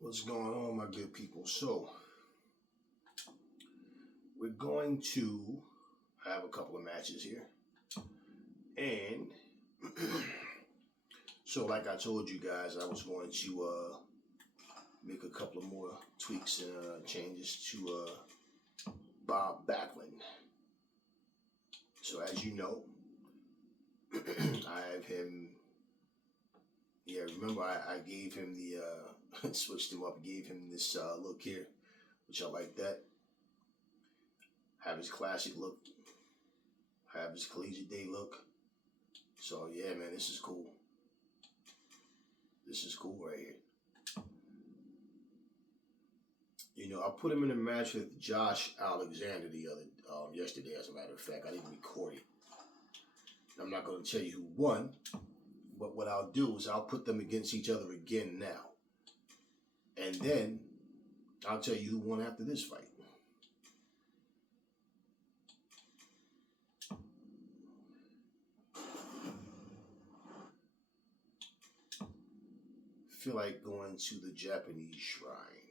What's going on, my good people? So, we're going to have a couple of matches here. And, so like I told you guys, I was going to make a couple of more tweaks and changes to Bob Backlund. So, as you know, I have him. Yeah, remember I gave him the, switched him up, gave him this look here, which I like that. Have his classic look, have his collegiate day look. So yeah, man, this is cool. This is cool right here. You know, I put him in a match with Josh Alexander yesterday, as a matter of fact. I didn't record it. I'm not going to tell you who won. But what I'll do is I'll put them against each other again now. And then I'll tell you who won after this fight. Feel like going to the Japanese shrine.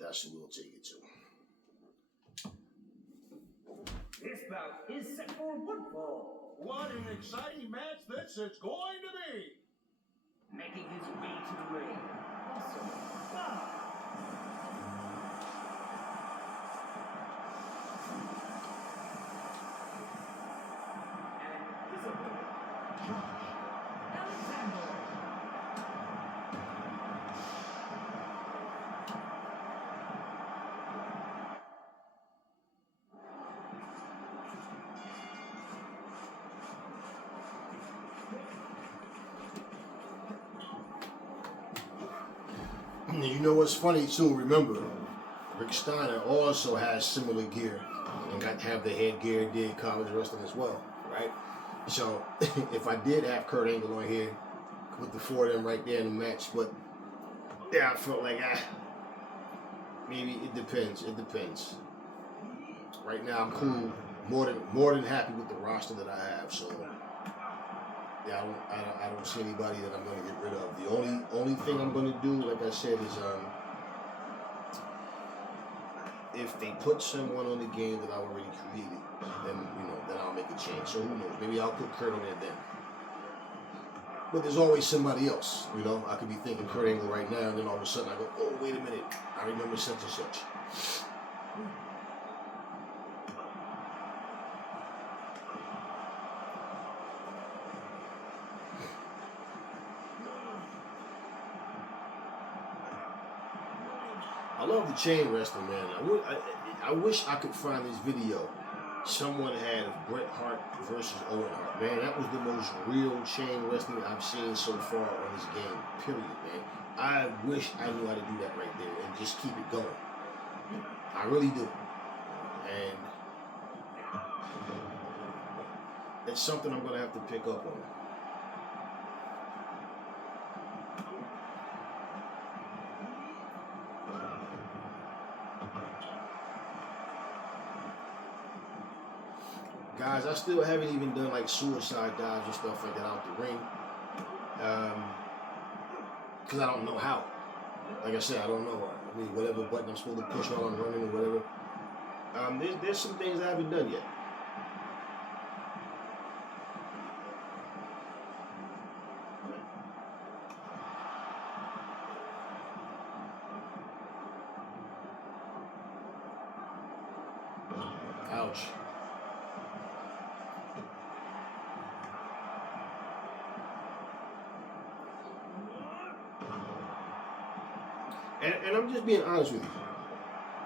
That's who we'll take it to. This bout is set for one fall. What an exciting match this is going to be! Making his way to the ring. Also, Bob. And his opponent, Josh Alexander. You know what's funny too? Remember, Rick Steiner also has similar gear and have the headgear did college wrestling as well, right? So if I did have Kurt Angle on here with the four of them right there in the match, but yeah, I felt like maybe it depends. It depends. Right now I'm cool, more than happy with the roster that I have. So yeah, I don't see anybody that I'm going to get rid of. The only thing I'm going to do, like I said, is if they put someone on the game that I already created, then I'll make a change. So who knows? Maybe I'll put Kurt on there then. But there's always somebody else. I could be thinking Kurt Angle right now, and then all of a sudden I go, oh, wait a minute, I remember such and such. I love the chain wrestling, man. I wish I could find this video someone had of Bret Hart versus Owen Hart. Man, that was the most real chain wrestling I've seen so far on this game, period, man. I wish I knew how to do that right there and just keep it going. I really do. And it's something I'm going to have to pick up on. Guys, I still haven't even done like suicide dives and stuff like that out the ring. Because I don't know how. Like I said, I don't know. I mean, whatever button I'm supposed to push while I'm running or whatever. There's some things I haven't done yet. Ouch. And I'm just being honest with you.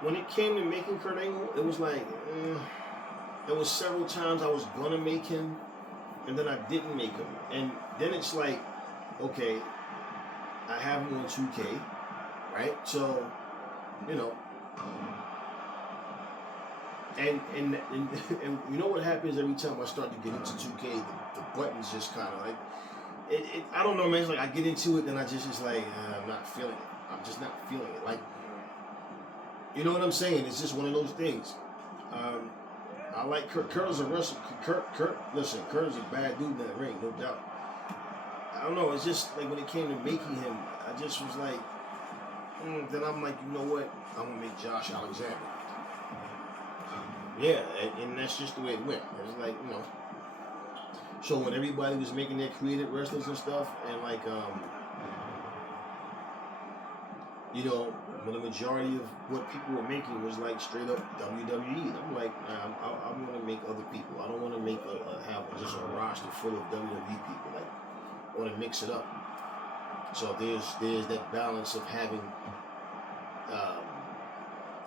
When it came to making Kurt Angle, it was like, there was several times I was going to make him, and then I didn't make him. And then it's like, okay, I have him on 2K, right? So, and you know what happens every time I start to get into 2K, the buttons just kind of like, I don't know, man. It's like I get into it, and I it's like, I'm not feeling it. I'm just not feeling it. Like, you know what I'm saying? It's just one of those things. I like Kurt. Kurt is a wrestler. Kurt, listen, Kurt is a bad dude in that ring, no doubt. I don't know. It's just like when it came to making him, I just was like, then I'm like, you know what? I'm gonna make Josh Alexander. Yeah, and that's just the way it went. It was like, so when everybody was making their creative wrestlers and stuff, and like, when the majority of what people were making was like straight up WWE, I'm like, nah, I'm gonna make other people. I don't want to make have just a roster full of WWE people. Like, I want to mix it up. So there's that balance of having,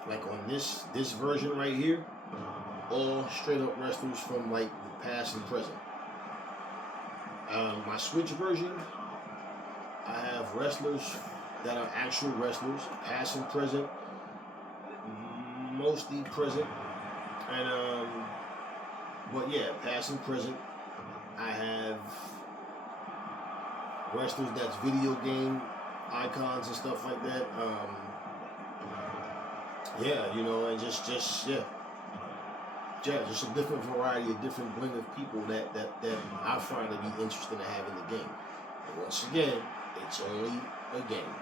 like on this version right here, all straight up wrestlers from like the past and present. My Switch version, I have wrestlers that are actual wrestlers, past and present, mostly present, and but yeah, past and present. I have wrestlers that's video game icons and stuff like that. And just just a different variety, a different blend of people that I find to be interesting to have in the game. And once again, it's only a game.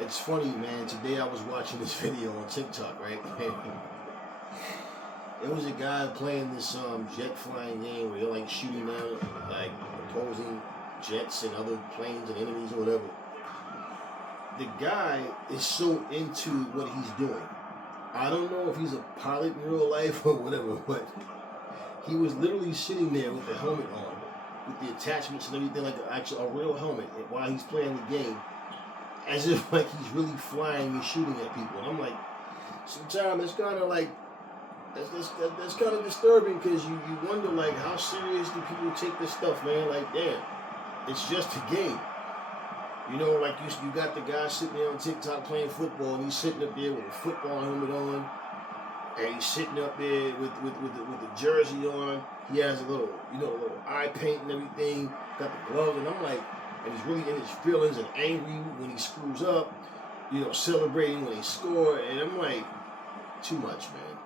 It's funny, man. Today I was watching this video on TikTok, right? It was a guy playing this jet flying game where you're like shooting down like opposing jets and other planes and enemies or whatever. The guy is so into what he's doing. I don't know if he's a pilot in real life or whatever, but he was literally sitting there with the helmet on, with the attachments and everything, like a real helmet, while he's playing the game, as if like he's really flying and shooting at people. And I'm like, sometimes it's kind of like, that's kind of disturbing, because you wonder like how serious do people take this stuff, man? Like, damn, it's just a game. Like you got the guy sitting there on TikTok playing football, and he's sitting up there with a football helmet on, and he's sitting up there with the jersey on. He has a little eye paint and everything, got the gloves, and I'm like, and he's really in his feelings and angry when he screws up, celebrating when they score, and I'm like, too much, man,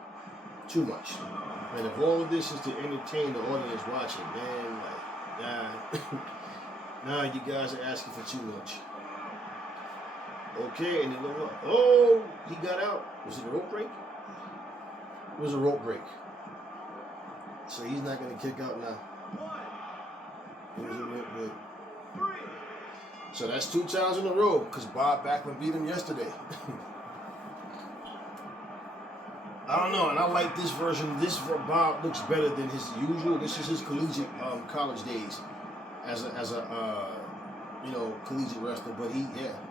too much. And if all of this is to entertain the audience watching, man, like, nah. Nah, you guys are asking for too much. Okay, and then he got out. Was it a rope break? It was a rope break. So he's not going to kick out now. It was a rope break. So that's 2 times in a row, because Bob Backlund beat him yesterday. I don't know, and I like this version. This for Bob looks better than his usual. This is his collegiate college days as a collegiate wrestler. But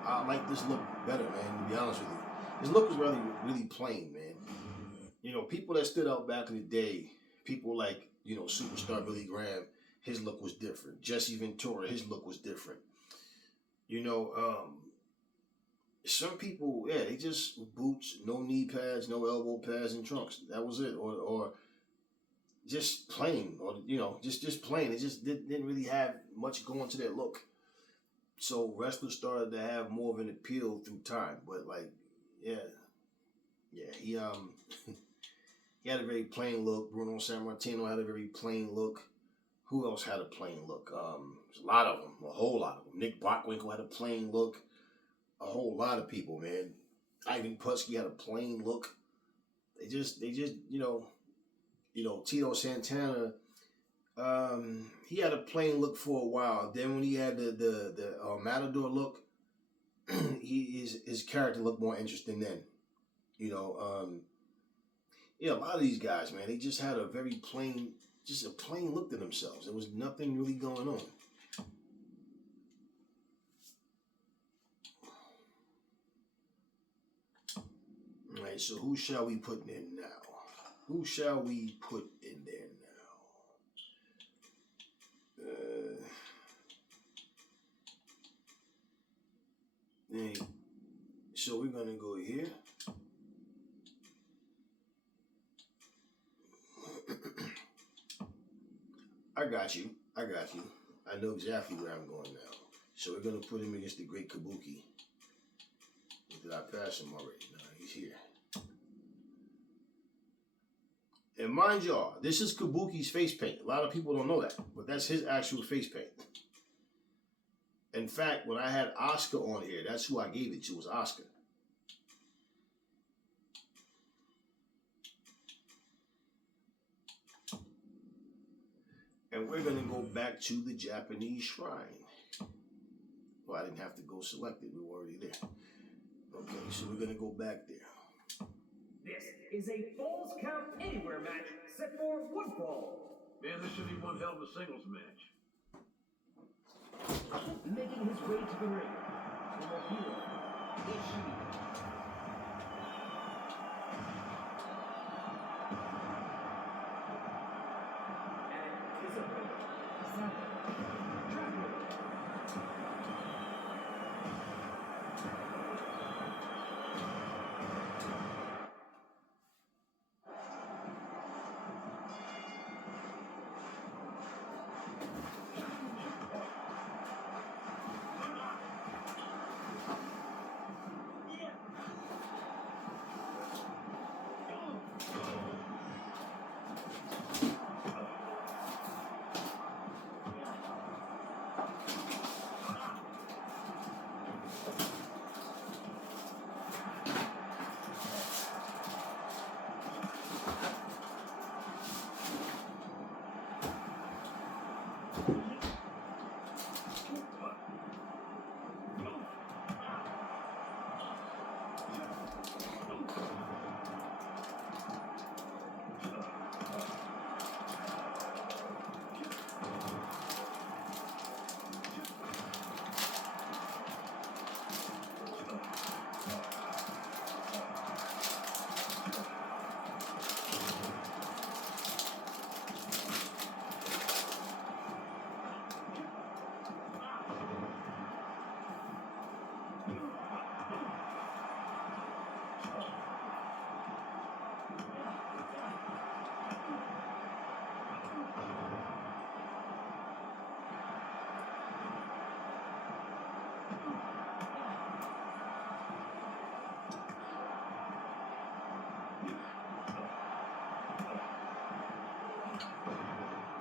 I like this look better, man, to be honest with you. His look was really plain, man. People that stood out back in the day, people like, Superstar Billy Graham, his look was different. Jesse Ventura, his look was different. Some people, they just boots, no knee pads, no elbow pads, and trunks. That was it. Or just plain, or just plain. It just didn't really have much going to their look. So wrestlers started to have more of an appeal through time. But like, he he had a very plain look. Bruno Sammartino had a very plain look. Who else had a plain look? There's a lot of them, a whole lot of them. Nick Bockwinkel had a plain look. A whole lot of people, man. Ivan Putski had a plain look. They just, Tito Santana, he had a plain look for a while. Then when he had the Matador look, his character looked more interesting then. A lot of these guys, man, they just had a plain look to themselves. There was nothing really going on. All right, so who shall we put in now? Who shall we put in there now? So we're going to go here. I got you. I know exactly where I'm going now. So we're going to put him against the great Kabuki. Did I pass him already? No, he's here. And mind y'all, this is Kabuki's face paint. A lot of people don't know that, but that's his actual face paint. In fact, when I had Oscar on here, that's who I gave it to, was Oscar. And we're going to go back to the Japanese shrine. Well, I didn't have to go select it. We were already there. Okay, so we're going to go back there. This is a Falls Count Anywhere match set for one fall. Man, this should be one hell of a singles match. Making his way to the ring, Tomohiro Ishii. And Isabel Sato.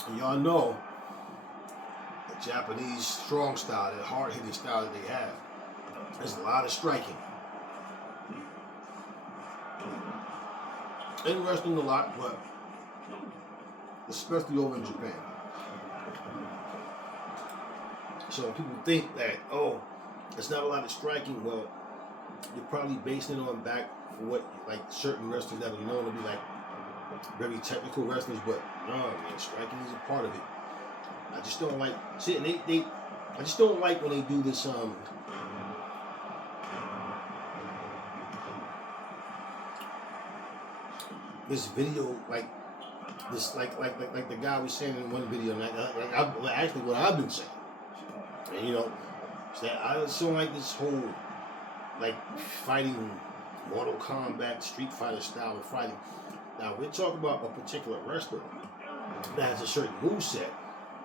And y'all know the Japanese strong style, that hard-hitting style that they have. There's a lot of striking. And wrestling a lot, but especially over in Japan. So when people think that, oh, it's not a lot of striking, well, you're probably basing it on back for what, like certain wrestlers that are known to be like very technical wrestlers, but no, man, striking is a part of it. I just don't like, see, I just don't like when they do this, this video, like the guy was saying in one video, actually what I've been saying, and, you know, is that I just don't like this whole, like, fighting Mortal Kombat, Street Fighter style of fighting. Now, we're talking about a particular wrestler that has a certain moveset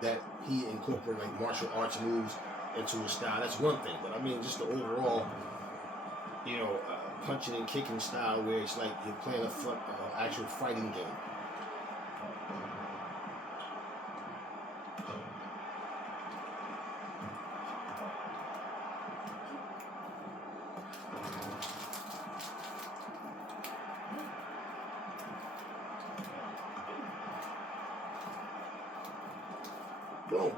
that he incorporated, like martial arts moves into his style. That's one thing, but I mean, just the overall, you know, punching and kicking style where it's like you're playing a actual fighting game. Boom.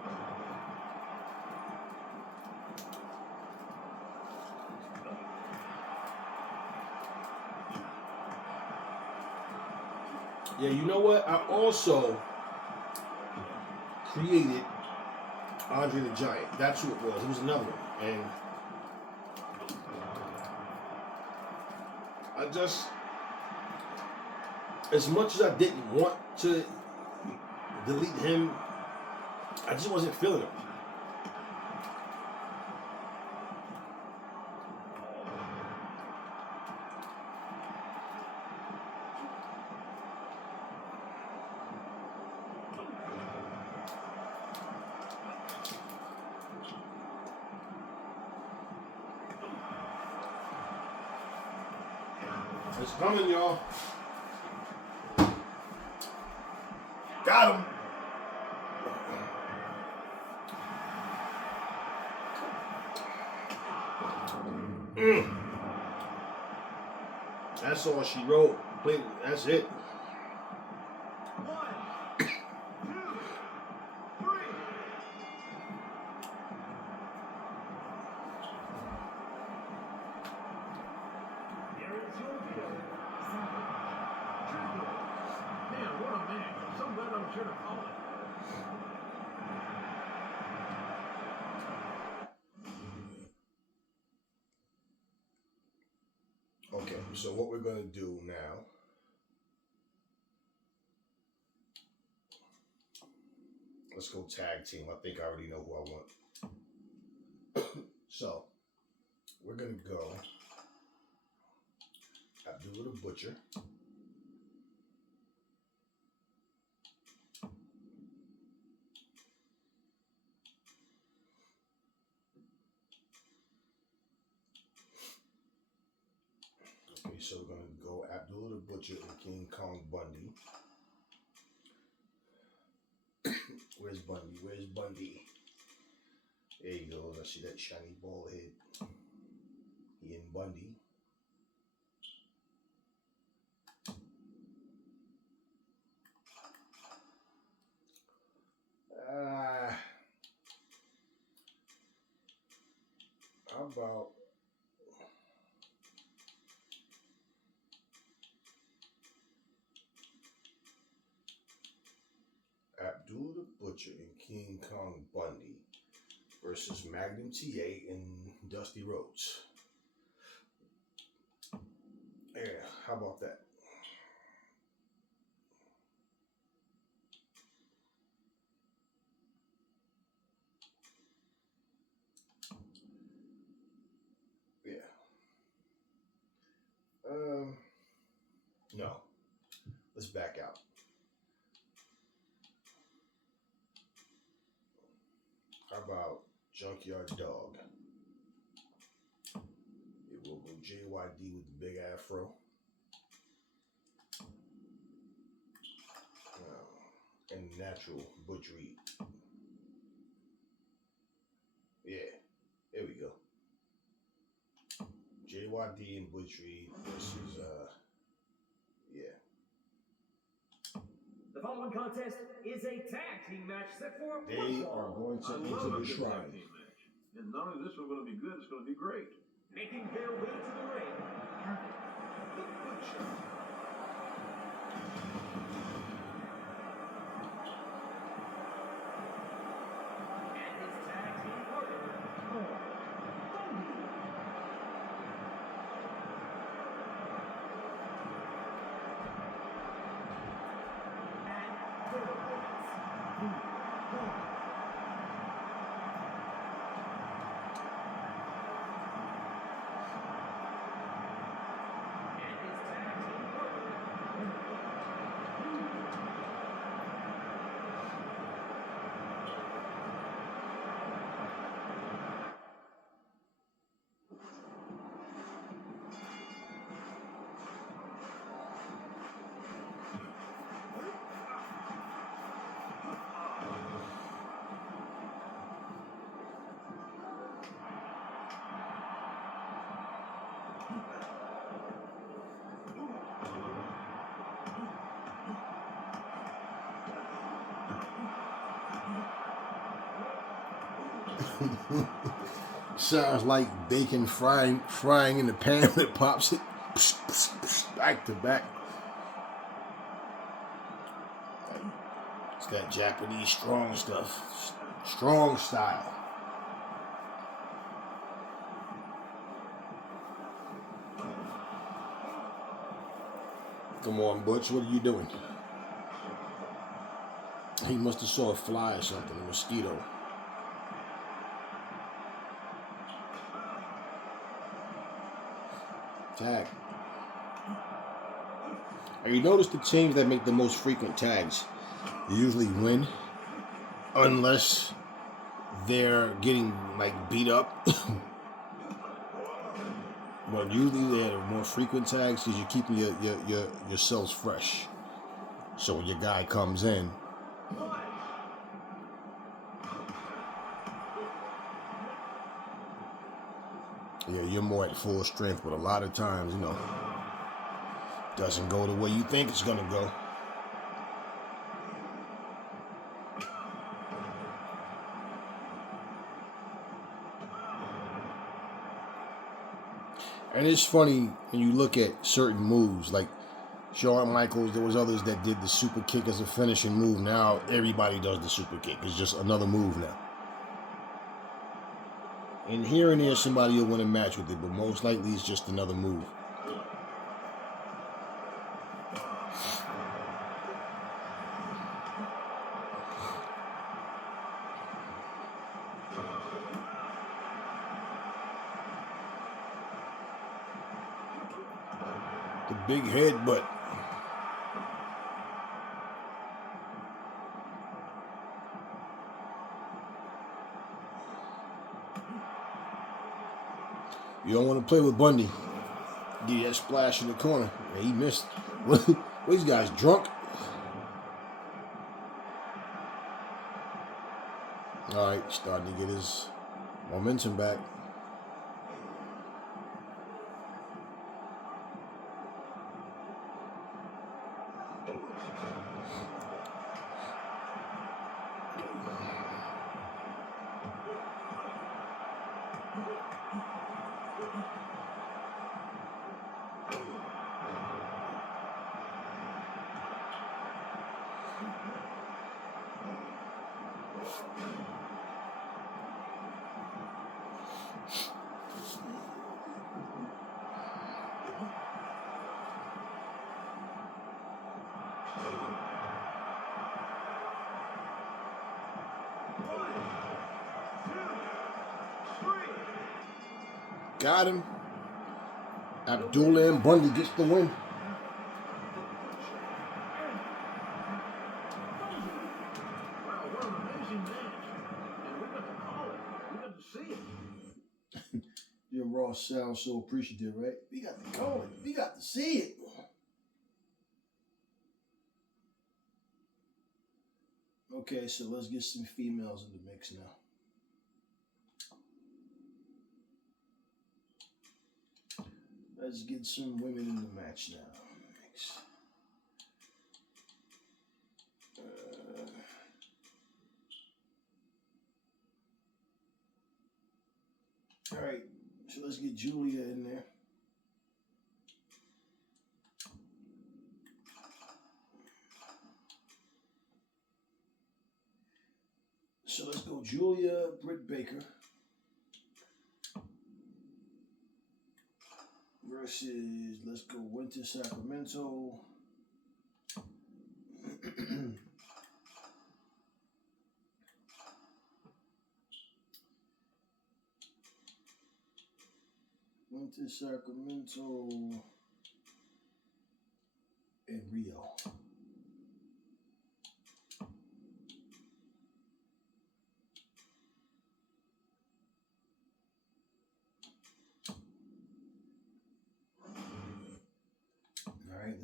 Yeah, you know what? I also created Andre the Giant. That's who it was. He was another one. And I just, as much as I didn't want to delete him, I just wasn't feeling him. It's coming, y'all. Got him. That's all she wrote. That's it. 1, 2, 3. Here is your winner, Man, what a match. I'm so glad I'm sure to call it. Okay, so what we're gonna do now. Let's go tag team. I think I already know who I want. So we're gonna go Abdullah the Butcher. Okay, so we're gonna go Abdullah the Butcher and King Kong Bundy. Where's Bundy? Where's Bundy? There you go. I see that shiny ball head. He and Bundy. How about Abdul the Butcher and King Kong Bundy versus Magnum TA and Dusty Rhodes? Yeah, how about that? Yeah. No. Let's back out. How about Junkyard Dog? It will go JYD with the big afro. And natural Butch Reed. Yeah, there we go. JYD and Butch Reed versus yeah. The following contest is a tag team match set for They one are fall. going I to love enter a the good tag shrine. team match. And not only this one's going to be good, it's going to be great. Making their way to the ring, Havoc, the Butcher. And his tag team partner, Bundy. And their opponents, the Bundy. And his tag team partner, Sounds like bacon frying in the pan that pops it back to back. It's that Japanese strong stuff. Strong style. Come on, Butch, what are you doing? He must have saw a fly or something, a mosquito. Tag. And you notice the teams that make the most frequent tags usually win, unless they're getting like beat up. But usually they're the more frequent tags because you're keeping yourselves fresh. So when your guy comes in, Yeah, you're more at full strength, but a lot of times, doesn't go the way you think it's gonna go. And it's funny when you look at certain moves, like Shawn Michaels, there was others that did the super kick as a finishing move. Now everybody does the super kick. It's just another move now. And here and there somebody will win a match with it, but most likely it's just another move. The big headbutt. You don't want to play with Bundy. Get that splash in the corner. Yeah, he missed. What these guys drunk? All right, starting to get his momentum back. Got him. Abdullah and Bundy gets the win. Wow, what an amazing match. And we got to call it. We got to see it. Your Raw sounds so appreciative, right? We got to call it. We got to see it. Okay, so let's get some females in the mix now. Let's get some women in the match now. All right, so let's get Julia in there. So let's go Julia, Britt Baker versus, let's go Winter Sacramento. Winter Sacramento and Rio.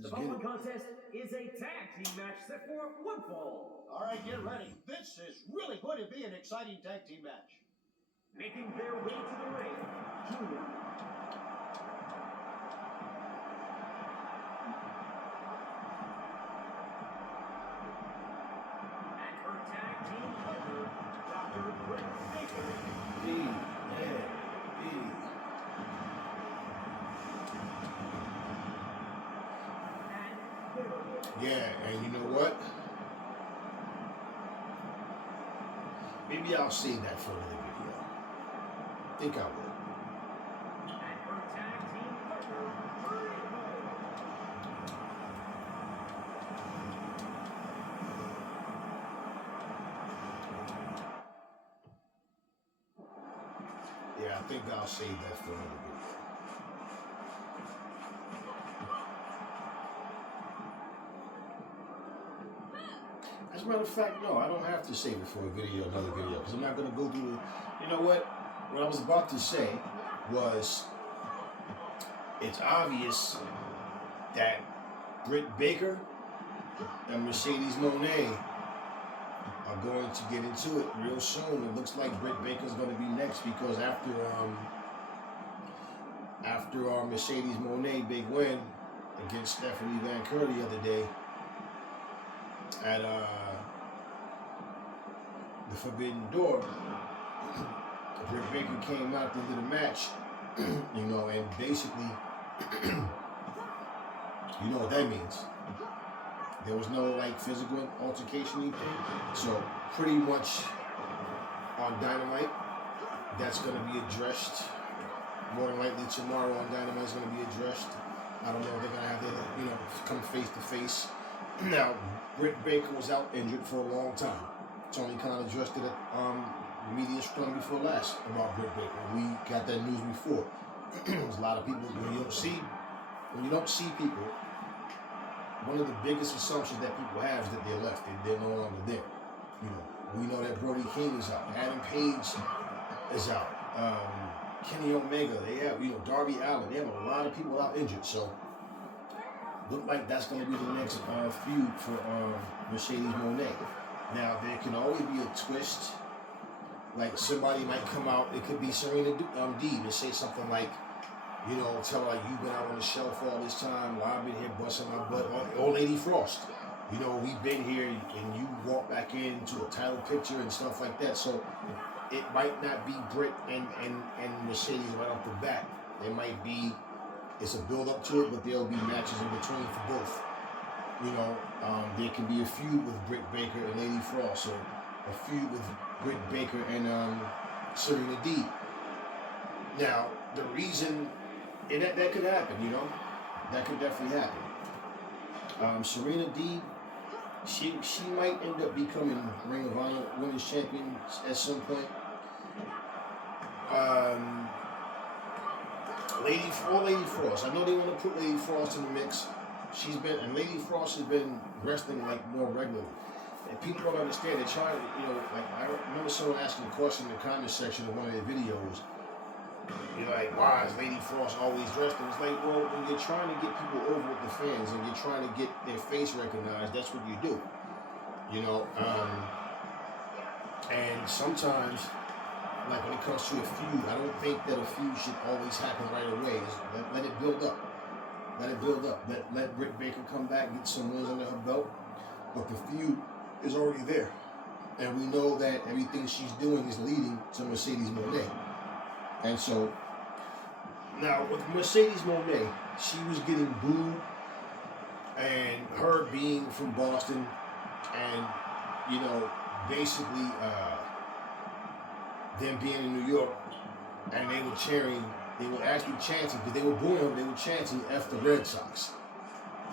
The following contest is a tag team match set for one fall. All right, get ready. This is really going to be an exciting tag team match. Making their way to the ring, Julia. And her tag team partner, Dr. Britt Baker. Yeah, and you know what? Maybe I'll save that for another video. I think I will. And her tag team partner, Rio. Yeah, I think I'll save that for another video. As a matter of fact, no, I don't have to save it for a video, another video, because I'm not going to go through. You know what? What I was about to say was, it's obvious that Britt Baker and Mercedes Moné are going to get into it real soon. It looks like Britt Baker's going to be next because after after our Mercedes Moné big win against Stephanie Van Keur the other day at the Forbidden Door, Britt Baker came out into the match, you know, and basically, you know what that means. There was no like physical altercation anything. So pretty much on Dynamite, that's going to be addressed. More than likely tomorrow on Dynamite is going to be addressed. I don't know if they're going to have to, you know, come face to face. Now, Britt Baker was out injured for a long time. Tony Khan addressed it at Media Scrum before last about Britt Baker. We got that news before. There's a lot of people when you don't see people. One of the biggest assumptions that people have is that they're left. They're no longer there. You know, we know that Brody King is out. Adam Page is out. Kenny Omega, they have, you know, Darby Allin. They have a lot of people out injured. So, look like that's going to be the next feud for Mercedes Moné. Now, there can always be a twist. Like, somebody might come out. It could be Serena Deeb and say something like, you know, tell her, like, you've been out on the shelf all this time while I've been here busting my butt. Or Lady Frost. You know, we've been here and you walk back into a title picture and stuff like that. So, it might not be Britt and Mercedes right off the bat. It might be, it's a build up to it, but there'll be matches in between for both. You know, there can be a feud with Britt Baker and Lady Frost, or a feud with Britt Baker and Serena Deeb. Now, the reason, and that could happen, you know, that could definitely happen. Serena Deeb, she might end up becoming Ring of Honor Women's Champion at some point. Lady Frost. I know they want to put Lady Frost in the mix. Lady Frost has been wrestling like more regularly. And people don't understand. They're trying to, you know, like I remember someone asking a question in the comment section of one of their videos. You're like, why is Lady Frost always wrestling? It's like, well, when you're trying to get people over with the fans and you're trying to get their face recognized, that's what you do. You know, and sometimes, like when it comes to a feud, I don't think that a feud should always happen right away. Let it build up. Let it build up. Let Britt Baker come back, get some wins under her belt. But the feud is already there. And we know that everything she's doing is leading to Mercedes Moné. And so, now with Mercedes Moné, she was getting booed. And her being from Boston and, you know, basically them being in New York, and they were cheering, they were actually chanting, because they were booing her, they were chanting F the Red Sox.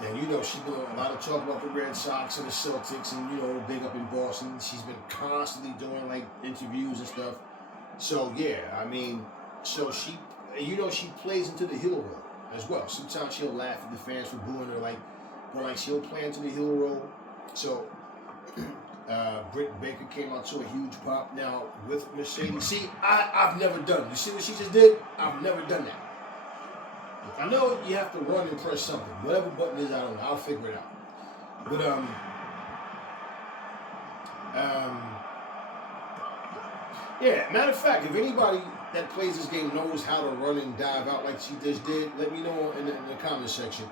And you know, she's been a lot of talk about the Red Sox and the Celtics and, you know, big up in Boston. She's been constantly doing like interviews and stuff. So yeah, I mean, so she, you know, she plays into the heel role as well. Sometimes she'll laugh at the fans for booing her, like, but like she'll play into the heel role. So Britt Baker came out to a huge pop. Now with Mercedes, see, I've never done it. You see what she just did? I've never done that. I know you have to run and press something. Whatever button is, I don't know. I'll figure it out. But yeah. Matter of fact, if anybody that plays this game knows how to run and dive out like she just did, let me know in the comment section.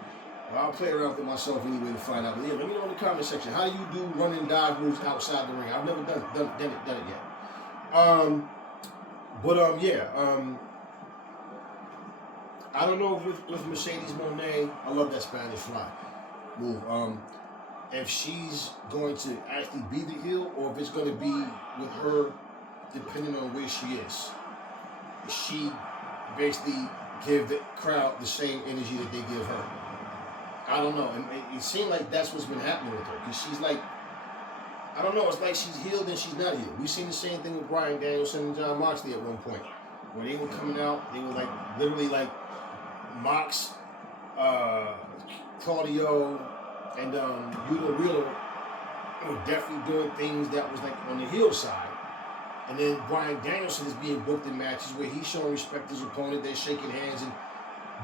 I'll play around with myself anyway to find out. But yeah, let me know in the comment section. How do you do run and dive moves outside the ring? I've never done it yet. I don't know if with Mercedes Moné, I love that Spanish fly move. If she's going to actually be the heel, or if it's going to be with her, depending on where she is. She basically give the crowd the same energy that they give her. I don't know. And it seemed like that's what's been happening with her. Because she's like, I don't know, it's like she's healed and she's not healed. We've seen the same thing with Bryan Danielson and Jon Moxley at one point. When they were coming out, they were like, literally like, Mox, Claudio, and Yuta Wheeler were definitely doing things that was like on the heel side. And then Bryan Danielson is being booked in matches where he's showing respect to his opponent, they're shaking hands,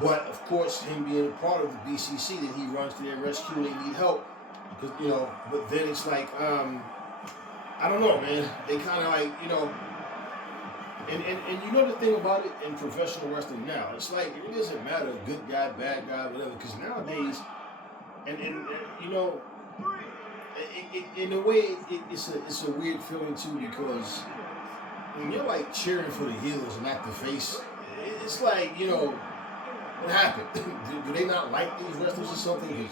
but of course him being a part of the BCC, then he runs to their rescue and they need help. Because, you know, but then it's like, I don't know, man. They kind of like, you know, And you know the thing about it in professional wrestling now, it's like it doesn't matter good guy, bad guy, whatever. Because nowadays, and you know, in a way, it's a weird feeling too because when you're like cheering for the heels and not the face, it's like what happened? do they not like these wrestlers or something?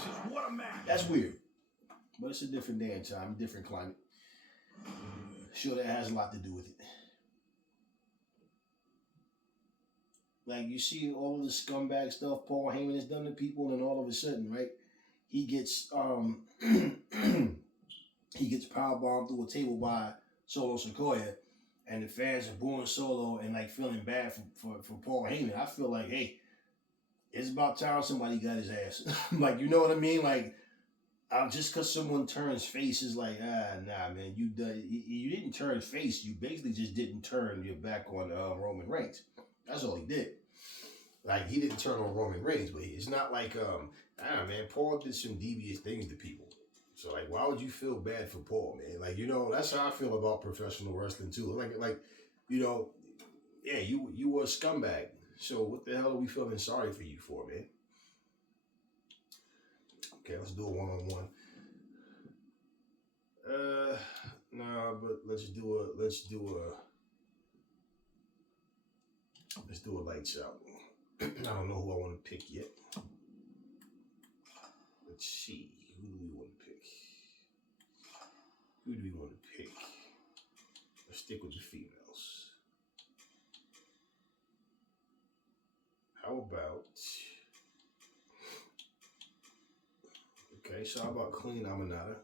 That's weird. But it's a different day and time, different climate. Sure, that has a lot to do with it. Like you see all of the scumbag stuff Paul Heyman has done to people, and all of a sudden, right, he gets he gets powerbombed through a table by Solo Sikoa, and the fans are booing Solo and like feeling bad for Paul Heyman. I feel like, hey, it's about time somebody got his ass. Like, you know what I mean? Like, just because someone turns face is like, nah, man, you didn't turn face. You basically just didn't turn your back on Roman Reigns. That's all he did. Like, he didn't turn on Roman Reigns, but it's not like, man, Paul did some devious things to people. So, like, why would you feel bad for Paul, man? Like, that's how I feel about professional wrestling, too. Like, yeah, you were a scumbag. So what the hell are we feeling sorry for you for, man? Okay, let's do a one-on-one. Nah, but let's do a lights out. I don't know who I want to pick yet. Let's see. Who do we want to pick? Let's stick with the females. How about... Okay, so how about Queen Aminata?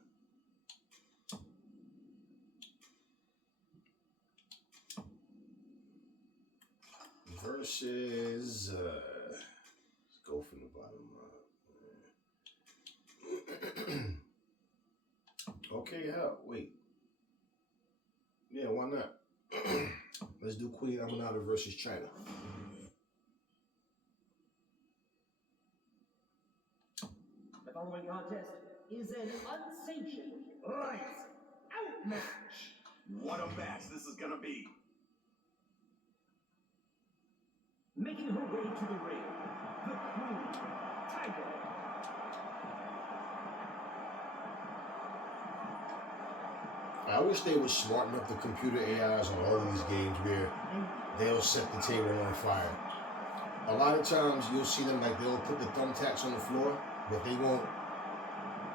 Versus... let's go from the bottom up. Okay, wait. Yeah, why not? Let's do Queen Aminata versus China. The following contest is an unsanctioned lights out match. What a match this is gonna be. Making her way to the ring, the Queen, Tiger. I wish they would smarten up the computer AIs on all of these games where they'll set the table on fire. A lot of times you'll see them like they'll put the thumbtacks on the floor, but they don't,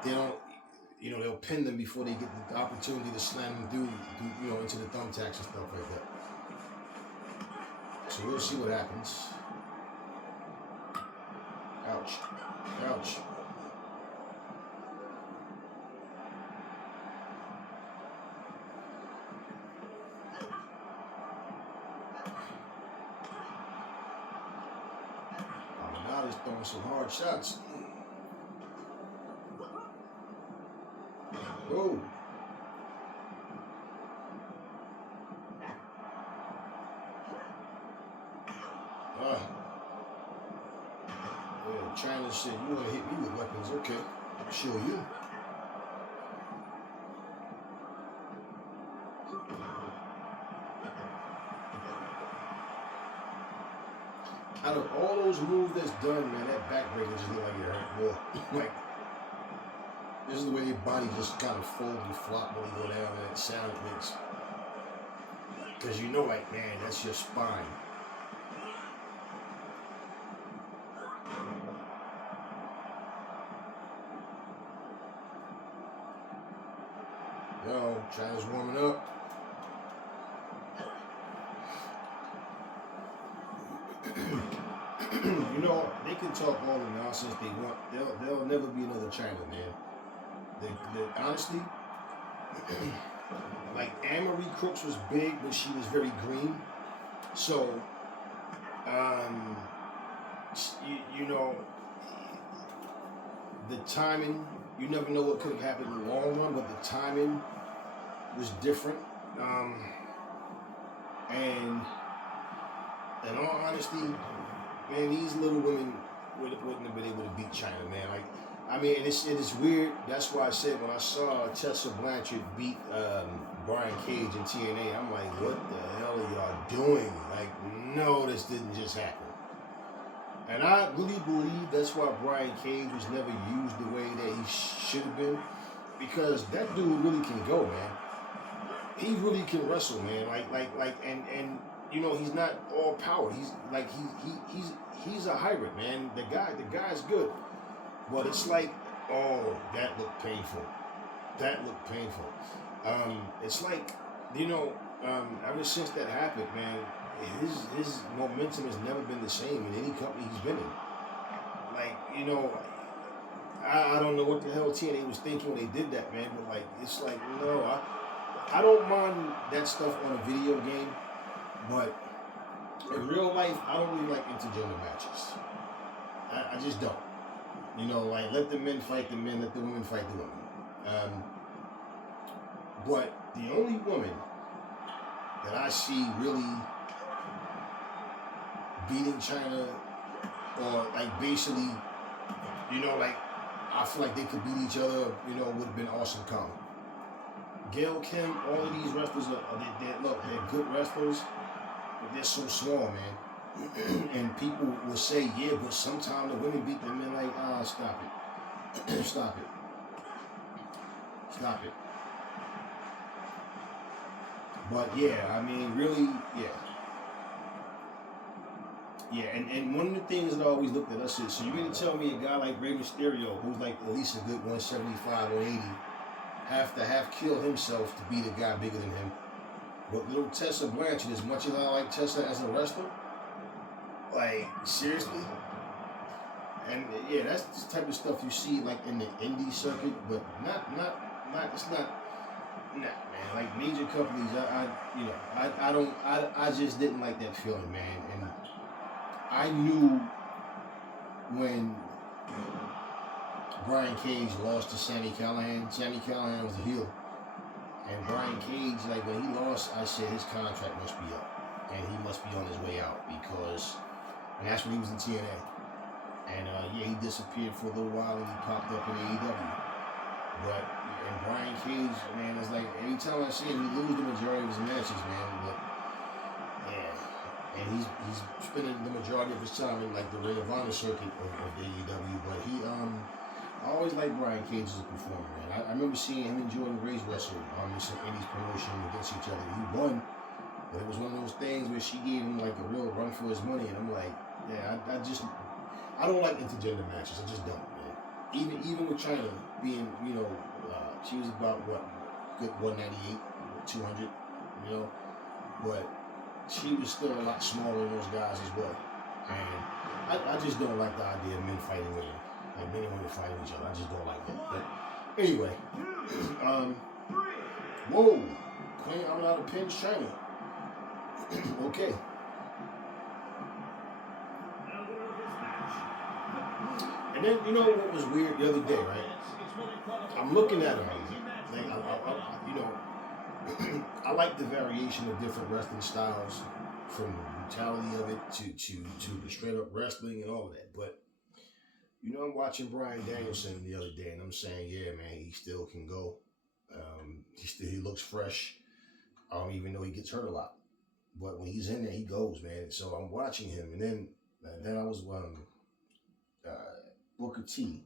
they'll pin them before they get the opportunity to slam them through into the thumbtacks and stuff like that. So we'll see what happens. Ouch. Ouch. He's throwing some hard shots. Oh. Yeah, China said, you want to hit me with weapons? Okay, I'll show you. Out of all those moves that's done, man, that backbreaker just look like it hurt more. Like, this is the way your body just kind of fold and flop when you go down, and that sound it makes. Because like, man, that's your spine. Yo, China's warming up. They can talk all the nonsense they want. There'll never be another China, man. They honestly, like Anne-Marie Crooks was big, but she was very green. So, the timing, you never know what could have happened in the long run, but the timing was different. And in all honesty, man, these little women wouldn't have been able to beat China, man. Like, I mean, it is weird. That's why I said when I saw Tessa Blanchard beat Brian Cage in TNA, I'm like, what the hell are y'all doing? Like, no, this didn't just happen. And I really believe that's why Brian Cage was never used the way that he should have been, because that dude really can go, man. He really can wrestle, man. And you know, he's not all power. He's like he's a hybrid, man. The guy's good. But it's like, oh, that looked painful. That looked painful. It's like, you know, ever since that happened, man, his momentum has never been the same in any company he's been in. Like, you know, I don't know what the hell TNA was thinking when they did that, man. But like, it's like, no, I don't mind that stuff on a video game, but in real life, I don't really like intergender matches. I just don't. You know, like, let the men fight the men, let the women fight the women. But the only woman that I see really beating China, or like basically, you know, like, I feel like they could beat each other, you know, would have been Awesome Kong. Gail Kim, all of these wrestlers they're good wrestlers, but they're so small, man. And people will say, yeah, but sometimes the women beat the men. Like, stop it. Stop it. Stop it. But yeah, I mean, really, yeah. Yeah, and one of the things that I always looked at, I said, so you're going to tell me a guy like Rey Mysterio, who's like at least a good 175, 180, have killed himself to beat a guy bigger than him. But little Tessa Blanchard, as much as I like Tessa as a wrestler, like, seriously? And yeah, that's the type of stuff you see like in the indie circuit, but it's not, nah, man. Like, major companies, I just didn't like that feeling, man. And I knew when Brian Cage lost to Sami Callihan. Sami Callihan was the heel. And Brian Cage, like, when he lost, I said his contract must be up. And he must be on his way out, because, and that's when he was in TNA. And yeah, he disappeared for a little while and he popped up in AEW. But, and Brian Cage, man, it's like, every time I see him, he loses the majority of his matches, man. But, yeah. And he's spending the majority of his time in, like, the Ring of Honor circuit of AEW. But I always liked Brian Cage as a performer, man. I remember seeing him and Jordan Grace wrestle on this Indies promotion against each other. He won, but it was one of those things where she gave him like a real run for his money, and I'm like, yeah, I don't like intergender matches. I just don't, man. Even with China being, you know, she was about what, good 198, 200, you know, but she was still a lot smaller than those guys as well, and I just don't like the idea of men fighting women. Like, men and women fighting each other. I just don't like that. But anyway, whoa, Queen Amidala pins China. Okay. And then, you know what was weird the other day, right? I'm looking at him. Like, you know, I like the variation of different wrestling styles, from the brutality of it to the straight up wrestling and all of that. But, you know, I'm watching Bryan Danielson the other day, and I'm saying, yeah, man, he still can go. He looks fresh, even though he gets hurt a lot. But when he's in there, he goes, man. So I'm watching him, and then I was Booker T,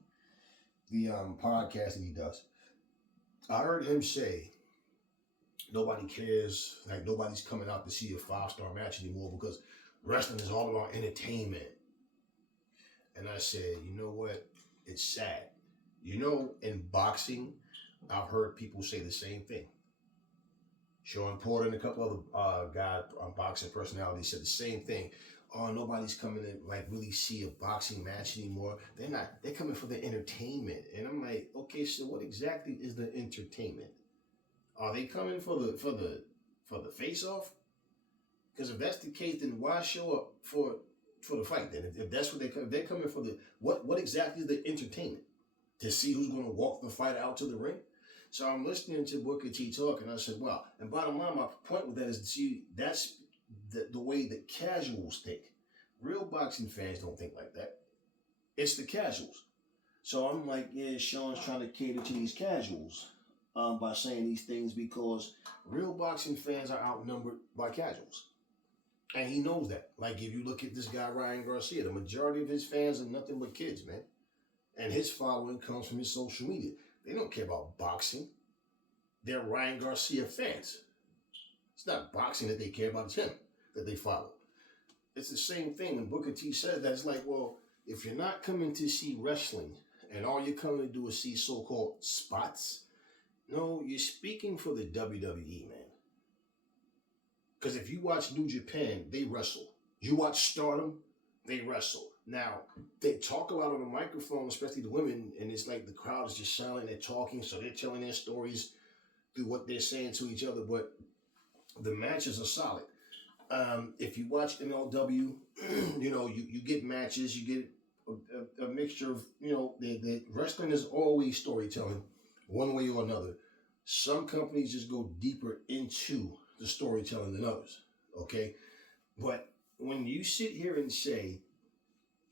the podcast that he does. I heard him say nobody cares, like, nobody's coming out to see a 5-star match anymore because wrestling is all about entertainment. And I said, you know what? It's sad. You know, in boxing, I've heard people say the same thing. Sean Porter and a couple other guys, boxing personalities, said the same thing. Oh, nobody's coming to, like, really see a boxing match anymore. They're coming for the entertainment. And I'm like, okay, so what exactly is the entertainment? Are they coming for the face-off? Because if that's the case, then why show up for the fight then? If that's what they're coming for, what exactly is the entertainment? To see who's going to walk the fight out to the ring? So I'm listening to Booker T talk, and I said, well, and bottom line, my point with that is, see, that's the way that casuals think. Real boxing fans don't think like that. It's the casuals. So I'm like, yeah, Sean's trying to cater to these casuals by saying these things because real boxing fans are outnumbered by casuals. And he knows that. Like, if you look at this guy, Ryan Garcia, the majority of his fans are nothing but kids, man. And his following comes from his social media. They don't care about boxing. They're Ryan Garcia fans. It's not boxing that they care about, it's him that they follow. It's the same thing when Booker T says that. It's like, well, if you're not coming to see wrestling and all you're coming to do is see so-called spots, no, you're speaking for the WWE, man. Because if you watch New Japan, they wrestle. You watch Stardom, they wrestle. Now, they talk a lot on the microphone, especially the women, and it's like the crowd is just silent, they're talking, so they're telling their stories through what they're saying to each other, but the matches are solid. If you watch MLW, you get matches, you get a mixture of, the wrestling is always storytelling, one way or another. Some companies just go deeper into the storytelling than others, okay? But when you sit here and say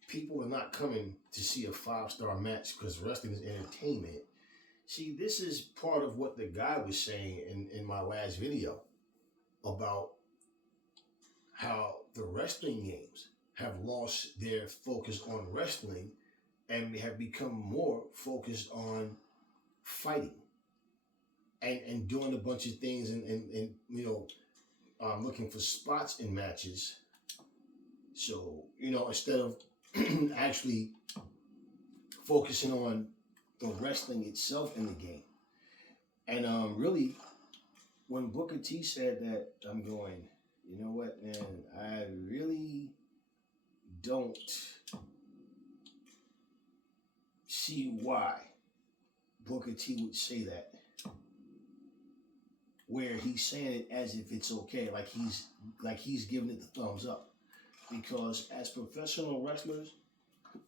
people are not coming to see a 5-star match because wrestling is entertainment, see, this is part of what the guy was saying in my last video about how the wrestling games have lost their focus on wrestling and have become more focused on fighting and doing a bunch of things and looking for spots in matches. So, instead of actually focusing on the wrestling itself in the game. And really, when Booker T said that, I'm going, you know what, man, I really don't see why Booker T would say that, where he's saying it as if it's okay, like he's giving it the thumbs up. Because as professional wrestlers,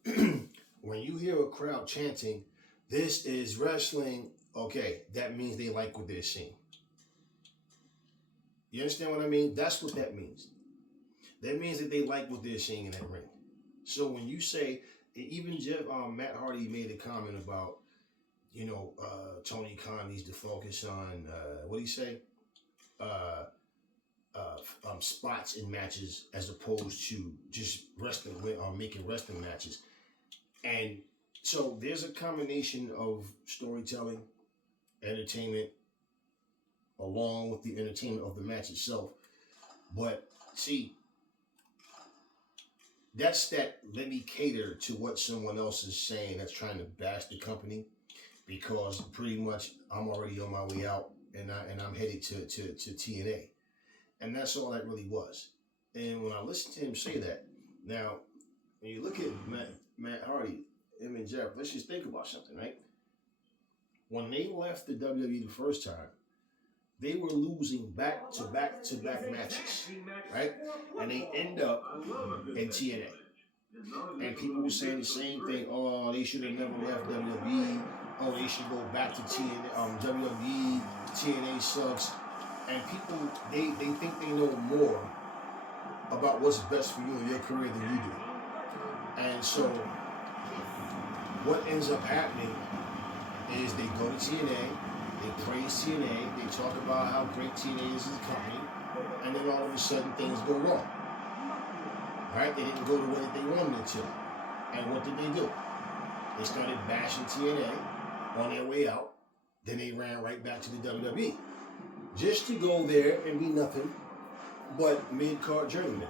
when you hear a crowd chanting, "This is wrestling," okay, that means they like what they're seeing. You understand what I mean? That's what that means. That means that they like what they're seeing in that ring. So when you say, even Matt Hardy made a comment about, Tony Khan needs to focus on, what do you say? Spots in matches as opposed to just wrestling, making wrestling matches. And so there's a combination of storytelling, entertainment, along with the entertainment of the match itself. But see, that's that let me cater to what someone else is saying that's trying to bash the company, because pretty much I'm already on my way out and I'm headed to TNA. And that's all that really was. And when I listened to him say that, now, when you look at Matt Hardy, him and Jeff, let's just think about something, right? When they left the WWE the first time, they were losing back-to-back matches, right? And they end up in TNA. And people were saying the same thing. Oh, they should have never left WWE. Oh, they should go back to TNA. WWE, TNA sucks. And people, they think they know more about what's best for you in your career than you do. And so what ends up happening is they go to TNA, they praise TNA, they talk about how great TNA is as a company, and then all of a sudden things go wrong. Right? They didn't go the way that they wanted it to. And what did they do? They started bashing TNA on their way out. Then they ran right back to the WWE. Just to go there and be nothing but mid-card journeymen.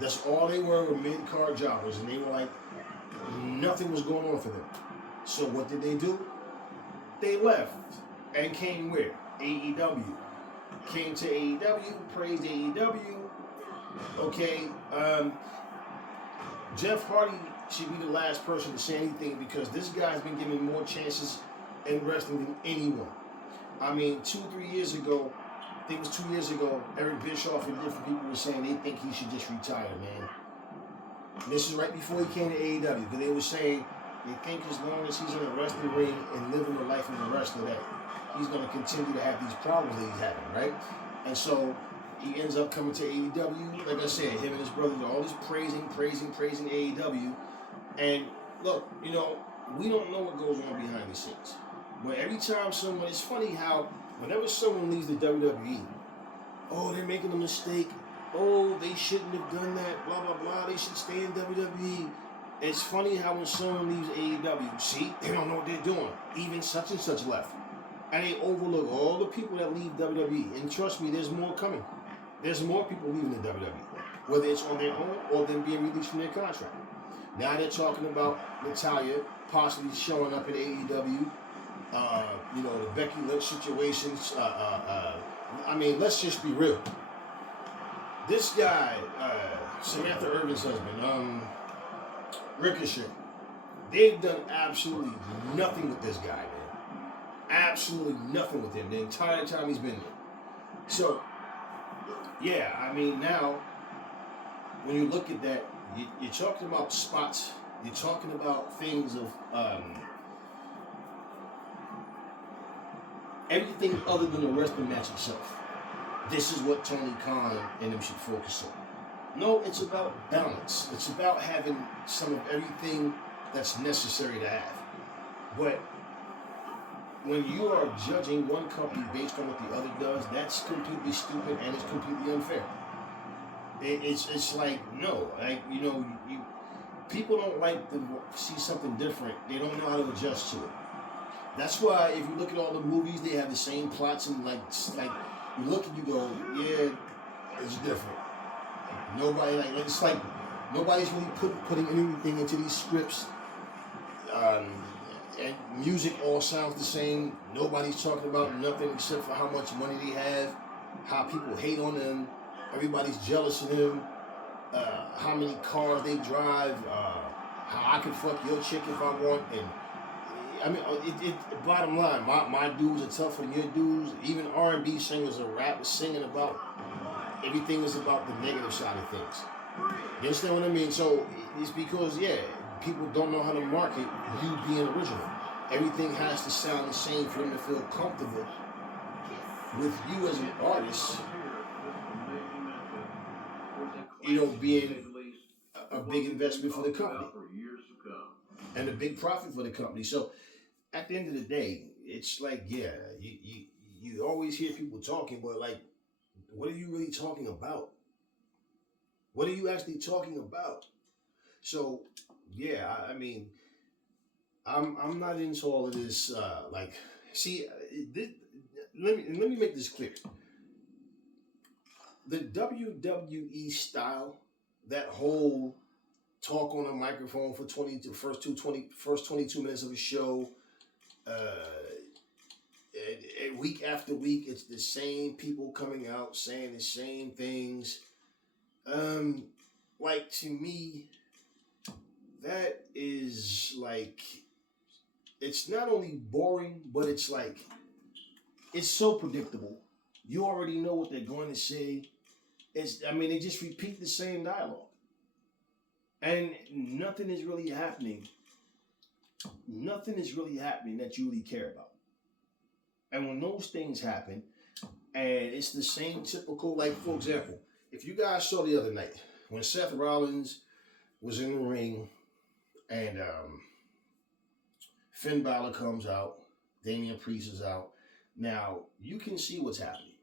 That's all they were mid-card jobbers, and they were like, nothing was going on for them. So what did they do? They left and came where? AEW. Came to AEW, praised AEW. Okay, Jeff Hardy should be the last person to say anything, because this guy's been given more chances in wrestling than anyone. I mean, 2-3 years ago, I think it was 2 years ago, Eric Bischoff and different people were saying they think he should just retire, man. And this is right before he came to AEW, because they were saying they think as long as he's in a wrestling ring and living the life of a wrestler, that he's going to continue to have these problems that he's having, right? And so he ends up coming to AEW. Like I said, him and his brothers are always praising AEW. And look, we don't know what goes on behind the scenes. But every time someone, it's funny how whenever someone leaves the WWE, oh, they're making a mistake. Oh, they shouldn't have done that. Blah, blah, blah. They should stay in WWE. It's funny how when someone leaves AEW, see, they don't know what they're doing. Even such and such left. And they overlook all the people that leave WWE. And trust me, there's more coming. There's more people leaving the WWE. Whether it's on their own or them being released from their contract. Now they're talking about Natalya possibly showing up in AEW. The Becky Lynch situations. I mean, let's just be real. This guy, Samantha Irvin's husband, Ricochet, they've done absolutely nothing with this guy, man. Absolutely nothing with him the entire time he's been there. So, yeah, I mean, now, when you look at that, you're talking about spots, you're talking about things of everything other than the wrestling match itself. This is what Tony Khan and them should focus on. No, it's about balance. It's about having some of everything that's necessary to have. But when you are judging one company based on what the other does, that's completely stupid and it's completely unfair. It's like, no, people don't like to see something different. They don't know how to adjust to it. That's why if you look at all the movies, they have the same plots and like you look and you go, yeah, it's different. Nobody it's like nobody's really putting anything into these scripts. And music all sounds the same. Nobody's talking about nothing except for how much money they have, how people hate on them, everybody's jealous of them, how many cars they drive, how I can fuck your chick if I want, and I mean, bottom line, my dudes are tougher than your dudes. Even R&B singers or rappers singing about everything is about the negative side of things. You understand what I mean? So it's because, yeah, people don't know how to market you being original. Everything has to sound the same for them to feel comfortable with you as an artist, being a big investment for the company and a big profit for the company. So at the end of the day, it's like, yeah, you always hear people talking, but like, what are you really talking about? What are you actually talking about? So, yeah, I mean, I'm not into all of this. Let me make this clear. The WWE style, that whole talk on a microphone for first 22 minutes of a show, and week after week, it's the same people coming out saying the same things. Like, to me, that is like, it's not only boring, but it's like, it's so predictable. You already know what they're going to say. They just repeat the same dialogue. And nothing is really happening. Nothing is really happening that you really care about. And when those things happen, and it's the same typical, like, for example, if you guys saw the other night, when Seth Rollins was in the ring, and Finn Balor comes out, Damian Priest is out. Now, you can see what's happening.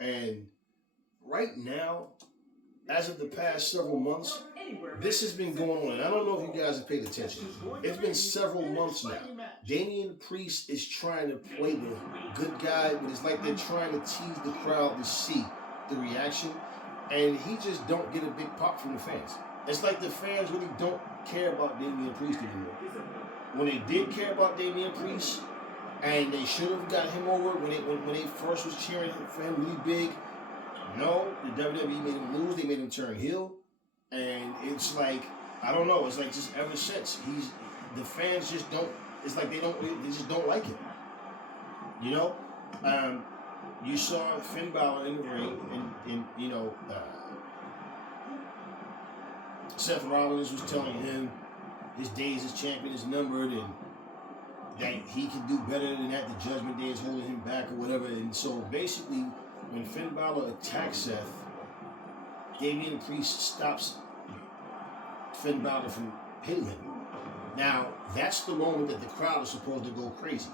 And right now, as of the past several months, this has been going on. And I don't know if you guys have paid attention. It's been several months now. Damian Priest is trying to play the good guy, but it's like they're trying to tease the crowd to see the reaction. And he just don't get a big pop from the fans. It's like the fans really don't care about Damian Priest anymore. When they did care about Damian Priest, and they should have got him over when they first was cheering for him really big, no, the WWE made him lose. They made him turn heel. And it's like, I don't know. It's like just ever since the fans just don't. It's like they just don't like him. You know, you saw Finn Balor in the ring, and Seth Rollins was telling him his days as champion is numbered, and that he can do better than that. The Judgment Day is holding him back or whatever. And so basically, when Finn Balor attacks Seth, Damian Priest stops Finn Balor from hitting him. Now, that's the moment that the crowd is supposed to go crazy.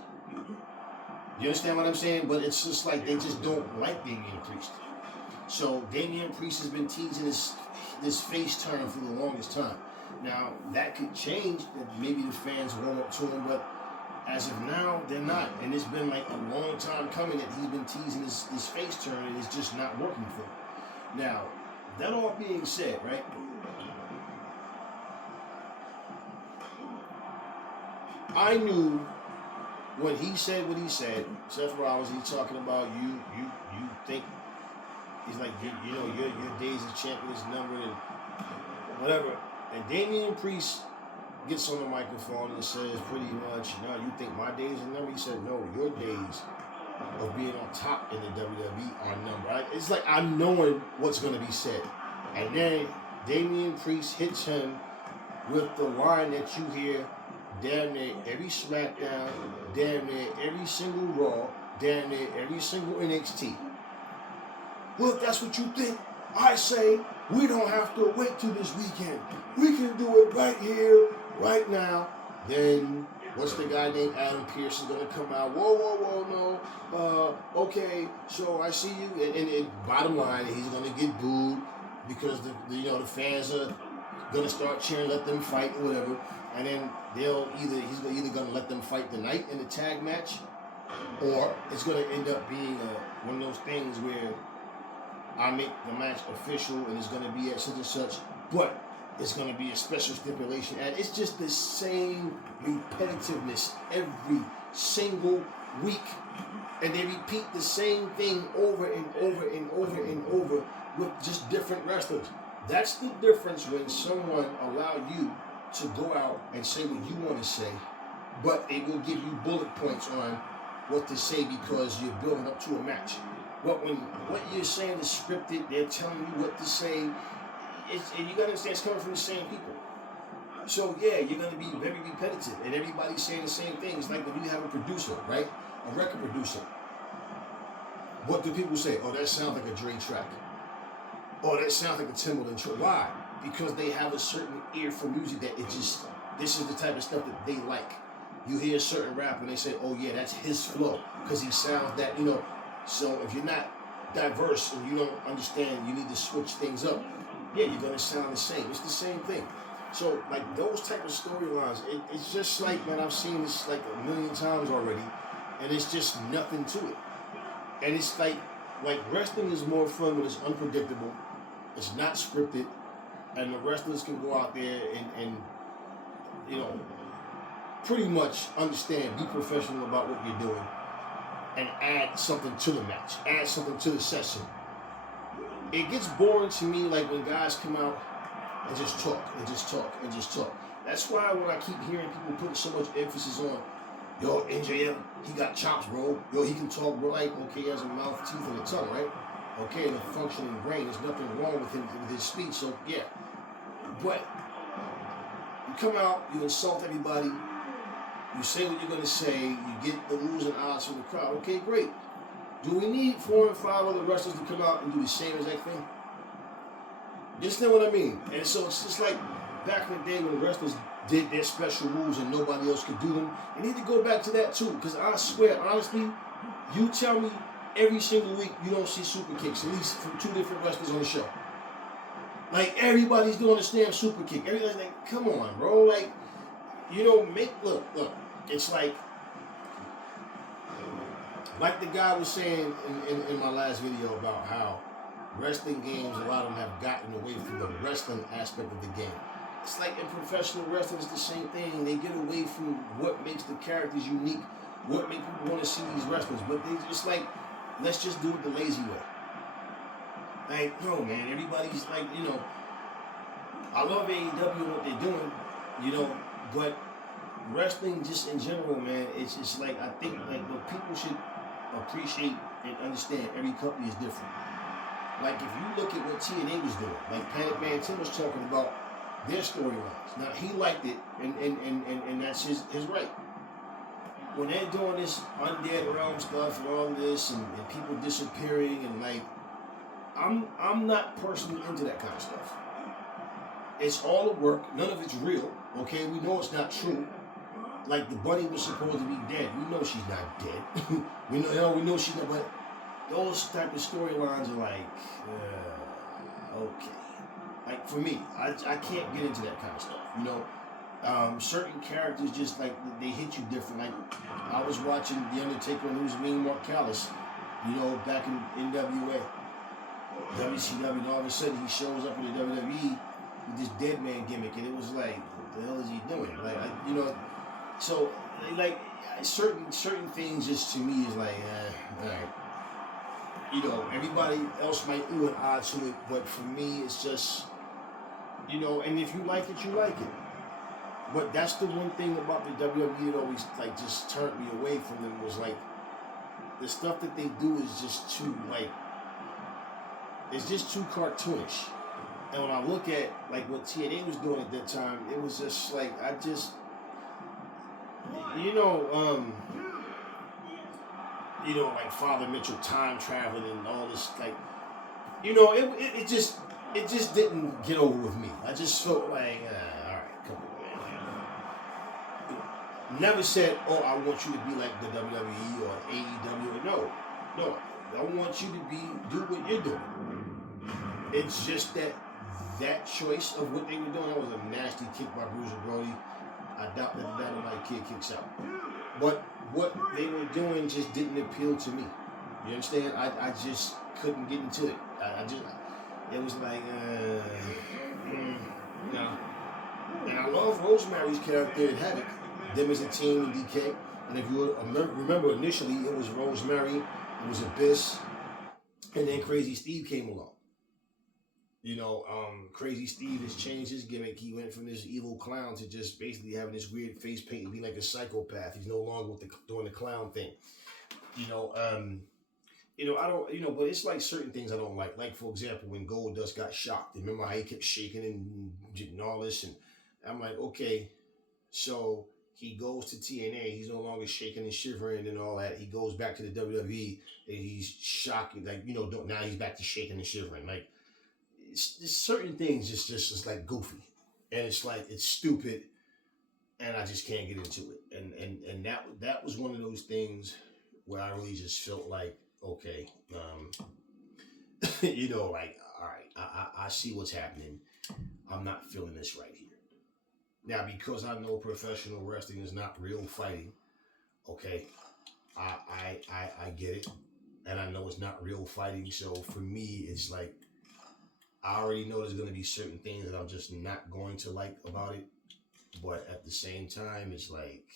You understand what I'm saying? But it's just like they just don't like Damian Priest. So Damian Priest has been teasing this face turn for the longest time. Now, that could change. Maybe the fans warm up to him, but as of now, they're not. And it's been like a long time coming that he's been teasing this face turn, and it's just not working for him. Now, that all being said, right? I knew when he said what he said, Seth Rollins, he's talking about you think, he's like, you know, your days as champion is numbered and whatever. And Damian Priest gets on the microphone and says pretty much, no, you think my days are numbered? He said, no, your days of being on top in the WWE are numbered. It's like I'm knowing what's going to be said. And then Damian Priest hits him with the line that you hear damn near every SmackDown, damn near every single Raw, damn near every single NXT. Well, if that's what you think, I say we don't have to wait till this weekend. We can do it right here, right now. Then what's the guy named Adam Pearce is gonna come out? Whoa, no. Okay, so I see you. And bottom line, he's gonna get booed because the fans are gonna start cheering, let them fight or whatever. And then he's either gonna let them fight tonight in the tag match, or it's gonna end up being one of those things where I make the match official and it's gonna be at such and such, but it's gonna be a special stipulation. And it's just the same repetitiveness every single week, and they repeat the same thing over and over and over and over with just different wrestlers. That's the difference when someone allow you to go out and say what you want to say, but they will give you bullet points on what to say because you're building up to a match. But when what you're saying is scripted, they're telling you what to say, and you gotta understand it's coming from the same people. So yeah, you're gonna be very repetitive, and everybody's saying the same thing. It's like when you have a producer, right? A record producer. What do people say? Oh, that sounds like a Dre track. Oh, that sounds like a Timbaland track. Why? Because they have a certain ear for music that this is the type of stuff that they like. You hear a certain rapper and they say, oh yeah, that's his flow, because he sounds that, So if you're not diverse and you don't understand, you need to switch things up, yeah, you're gonna sound the same. It's the same thing. So like those type of storylines, it's just like, man, I've seen this like a million times already, and it's just nothing to it. And it's like wrestling is more fun when it's unpredictable, it's not scripted, and the wrestlers can go out there and pretty much understand, be professional about what you're doing, and add something to the match, add something to the session. It gets boring to me like when guys come out and just talk and just talk and just talk. That's why when I keep hearing people putting so much emphasis on, yo, NJM, he got chops, bro. Yo, he can talk, bro. Like, okay, he has a mouth, teeth, and a tongue, right? Okay, and a functioning brain. There's nothing wrong with him, with his speech, so yeah. But you come out, you insult everybody, you say what you're going to say, you get the oohs and ahs from the crowd. Okay, great. Do we need 4 and 5 other wrestlers to come out and do the same exact thing? You understand what I mean? And so it's just like back in the day when wrestlers did their special moves and nobody else could do them. You need to go back to that too, because I swear, honestly, you tell me every single week you don't see super kicks, at least from 2 different wrestlers on the show. Like, everybody's doing the damn super kick. Everybody's like, come on, bro. Like, look. It's like the guy was saying in my last video about how wrestling games, a lot of them have gotten away from the wrestling aspect of the game. It's like in professional wrestling, it's the same thing. They get away from what makes the characters unique, what makes people want to see these wrestlers. But they just like, let's just do it the lazy way. Like, no, man, everybody's like, I love AEW and what they're doing, but wrestling just in general, man, it's just like, I think like what people should appreciate and understand, every company is different. Like if you look at what TNA was doing, like Panic Man Tim was talking about their storylines. Now he liked it and that's his right. When they're doing this Undead Realm stuff and all this and people disappearing and like I'm not personally into that kind of stuff. It's all a work. None of it's real. Okay, we know it's not true. Like the bunny was supposed to be dead. We know she's not dead. we know she's not. But those type of storylines are like, okay. Like for me, I can't get into that kind of stuff. You know, certain characters just like they hit you different. Like I was watching The Undertaker and who's Mean Mark Callis, you know, back in NWA, WCW, and all of a sudden he shows up in the WWE with this dead man gimmick, and it was like, what the hell is he doing? Like, you know, so like certain things just to me is like, all right. You know, everybody else might ooh and ah to it, but for me, it's just, you know, and if you like it, you like it. But that's the one thing about the WWE that always like just turned me away from them was like the stuff that they do is just too like it's just too cartoonish. And when I look at like what TNA was doing at that time, it was just like like Father Mitchell time traveling and all this like, it just didn't get over with me. I just felt like, all right, come on, man. Never said, oh, I want you to be like the WWE or AEW. No. I want you to do what you're doing. It's just that choice of what they were doing, that was a nasty kick by Bruiser Brody. I doubt that the Dynamite Kid kicks out. But what they were doing just didn't appeal to me. You understand? I just couldn't get into it. It was like, no. And I love Rosemary's character in Havoc. Them as a team in DK. And if you remember, initially it was Rosemary, it was Abyss, and then Crazy Steve came along. You know, Crazy Steve has changed his gimmick. He went from this evil clown to just basically having this weird face paint and being like a psychopath. He's no longer doing the clown thing. I don't, but it's like certain things I don't like. Like, for example, when Goldust got shocked. Remember how he kept shaking and all this? And I'm like, okay, so he goes to TNA. He's no longer shaking and shivering and all that. He goes back to the WWE and he's shocking. Like, now he's back to shaking and shivering. Like, it's certain things just like goofy, and it's like it's stupid, and I just can't get into it. And that was one of those things where I really just felt like, okay, like, all right, I see what's happening. I'm not feeling this right here. Now, because I know professional wrestling is not real fighting, okay, I get it, and I know it's not real fighting. So for me, it's like, I already know there's going to be certain things that I'm just not going to like about it. But at the same time, it's like,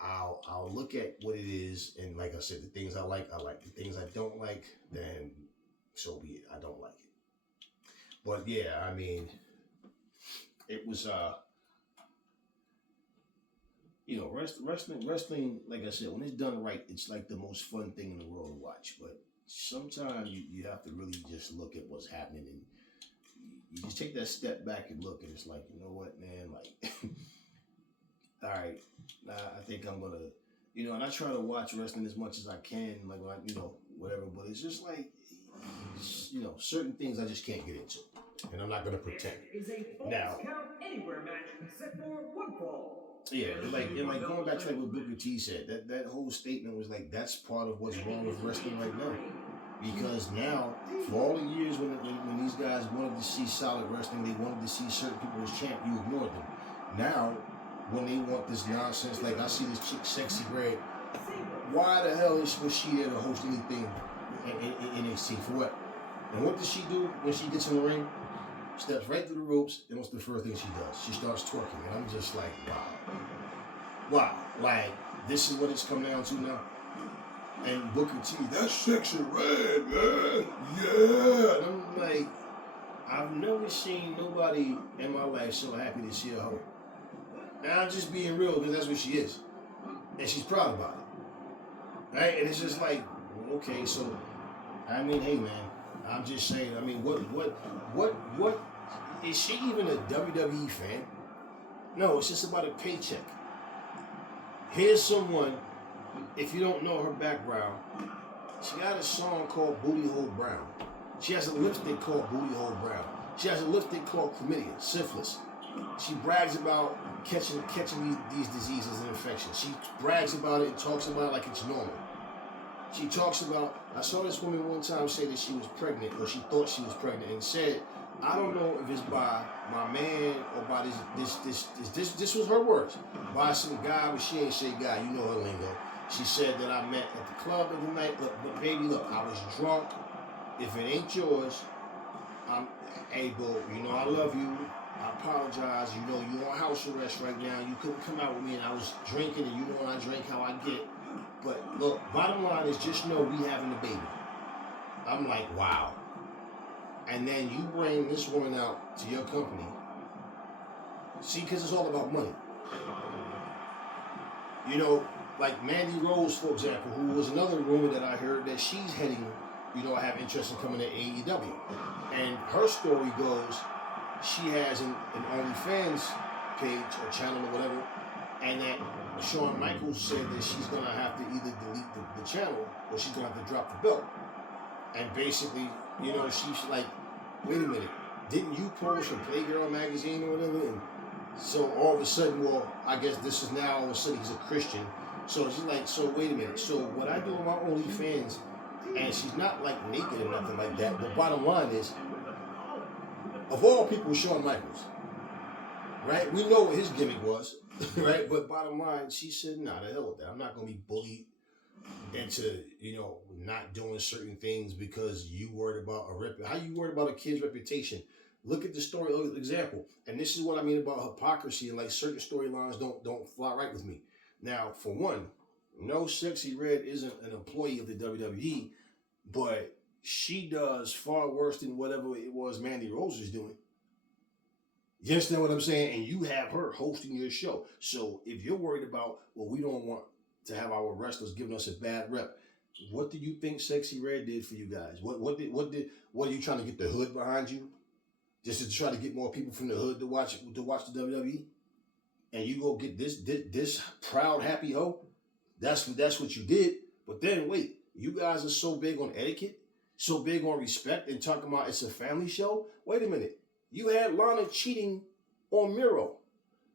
I'll look at what it is. And like I said, the things I like. The things I don't like, then so be it. I don't like it. But yeah, I mean, it was, wrestling, like I said, when it's done right, it's like the most fun thing in the world to watch. But sometimes you have to really just look at what's happening, and you just take that step back and look, and it's like, you know what, man, like, all right, I think I'm gonna, and I try to watch wrestling as much as I can, like, whatever, but it's just like, certain things I just can't get into, and I'm not gonna pretend. Now, anywhere match set for one fall. Yeah, like going back to like what Booker T said, that whole statement was like, that's part of what's wrong with wrestling right now. Because now, for all the years when these guys wanted to see solid wrestling, they wanted to see certain people as champ, you ignored them. Now, when they want this nonsense, like I see this chick, Sexy Red, why the hell was she there to host anything in NXT? For what? And what does she do when she gets in the ring? Steps right through the ropes, and what's the first thing she does? She starts twerking, and I'm just like, wow, like, this is what it's come down to now. And Booker T, that's Sexy Red, man, yeah. And I'm like, I've never seen nobody in my life so happy to see a hoe. And I'm just being real, because that's what she is, and she's proud about it, right? And it's just like, okay, so, I mean, hey, man. I'm just saying, I mean, what is she even a WWE fan? No, it's just about a paycheck. Here's someone, if you don't know her background, she got a song called Booty Hole Brown. She has a lipstick called Booty Hole Brown. She has a lifted claw chlamydia, syphilis. She brags about catching these diseases and infections. She brags about it and talks about it like it's normal. She talks about, I saw this woman one time say that she was pregnant, or she thought she was pregnant, and said, I don't know if it's by my man or by this was her words, by some guy, but she ain't say guy, you know her lingo. She said that I met at the club the night, but baby, look, I was drunk. If it ain't yours, hey, bro, you know I love you. I apologize. You know you on house arrest right now. You couldn't come out with me, and I was drinking, and you know when I drink how I get. But look, bottom line is just know we having a baby. I'm like, wow. And then you bring this woman out to your company. See, because it's all about money. You know, like Mandy Rose, for example, who was another rumor that I heard that she's heading, you know, I have interest in coming to AEW. And her story goes, she has an OnlyFans page or channel or whatever, and that Shawn Michaels said that she's going to have to either delete the channel or she's going to have to drop the belt. And basically, you know, she's like, wait a minute, didn't you post for Playgirl magazine or whatever? And so all of a sudden, well, I guess this is now all of a sudden he's a Christian. So she's like, so wait a minute. So what I do on my OnlyFans, and she's not like naked or nothing like that, but bottom line is, of all people, Shawn Michaels, right? We know what his gimmick was, right? But bottom line, she said, nah, the hell with that. I'm not going to be bullied into, you know, not doing certain things because you worried about how you worried about a kid's reputation. Look at the story example. And this is what I mean about hypocrisy, and like certain storylines don't fly right with me. Now, for one, no, Sexy Red isn't an employee of the WWE, but she does far worse than whatever it was Mandy Rose is doing. You understand what I'm saying? And you have her hosting your show. So if you're worried about, well, we don't want to have our wrestlers giving us a bad rep, what do you think Sexy Red did for you guys? What are you trying to get the hood behind you? Just to try to get more people from the hood to watch the WWE? And you go get this proud happy hoe? That's what you did. But then wait, you guys are so big on etiquette, so big on respect, and talking about it's a family show. Wait a minute. You had Lana cheating on Miro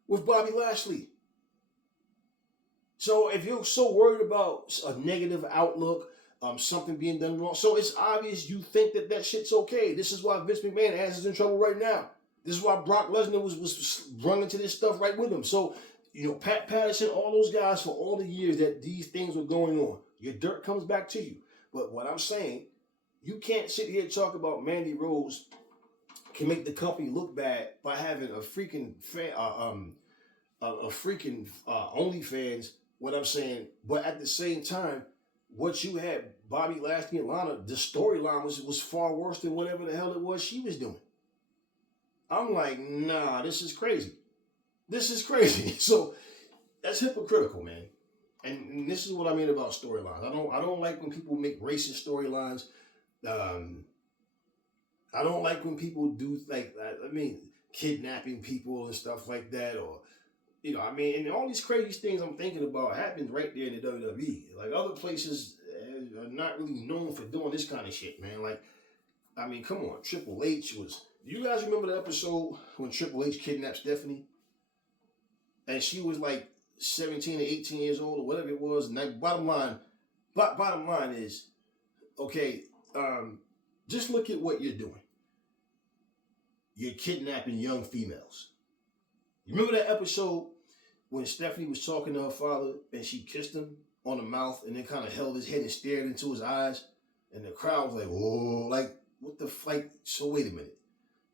with Bobby Lashley. So if you're so worried about a negative outlook, something being done wrong, so it's obvious you think that shit's okay. This is why Vince McMahon ass is in trouble right now. This is why Brock Lesnar was run into this stuff right with him. So, you know, Pat Patterson, all those guys for all the years that these things were going on, your dirt comes back to you. But what I'm saying, you can't sit here and talk about Mandy Rose can make the company look bad by having a freaking OnlyFans. What I'm saying, but at the same time, what you had Bobby Lashley and Lana, the storyline was far worse than whatever the hell it was she was doing. I'm like, nah, this is crazy. This is crazy. So that's hypocritical, man. And this is what I mean about storylines. I don't like when people make racist storylines. I don't like when people do like, kidnapping people and stuff like that, or, you know, I mean, and all these crazy things I'm thinking about happened right there in the WWE. Like, other places are not really known for doing this kind of shit, man. Like, I mean, come on, Triple H was. Do you guys remember the episode when Triple H kidnapped Stephanie? And she was like 17 or 18 years old or whatever it was. And that bottom line is, okay, just look at what you're doing. You're kidnapping young females. You remember that episode when Stephanie was talking to her father and she kissed him on the mouth and then kind of held his head and stared into his eyes? And the crowd was like, whoa, like, what the like? So wait a minute.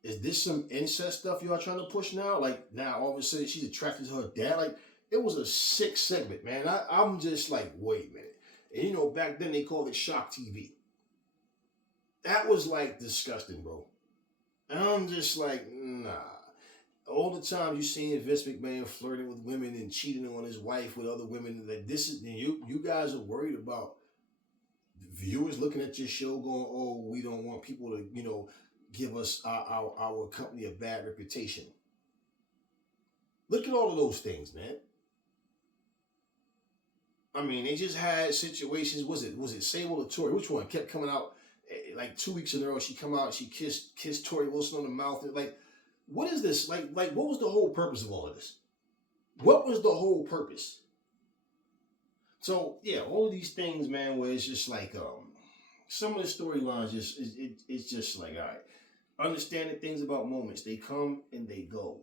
Is this some incest stuff y'all trying to push now? Like, now all of a sudden she's attracted to her dad? Like, it was a sick segment, man. I'm just like, wait a minute. And you know, back then they called it Shock TV. That was like disgusting, bro. And I'm just like, nah. All the time you seen Vince McMahon flirting with women and cheating on his wife with other women, that this is, you guys are worried about viewers looking at your show going, oh, we don't want people to, you know, give us our company a bad reputation. Look at all of those things, man. I mean, they just had situations. Was it Sable or Tori? Which one kept coming out like 2 weeks in a row, she come out, she kissed Tori Wilson on the mouth. Like, what is this? Like, what was the whole purpose of all of this? What was the whole purpose? So yeah, all of these things, man, where it's just like some of the storylines it's just like, all right, understanding things about moments, they come and they go.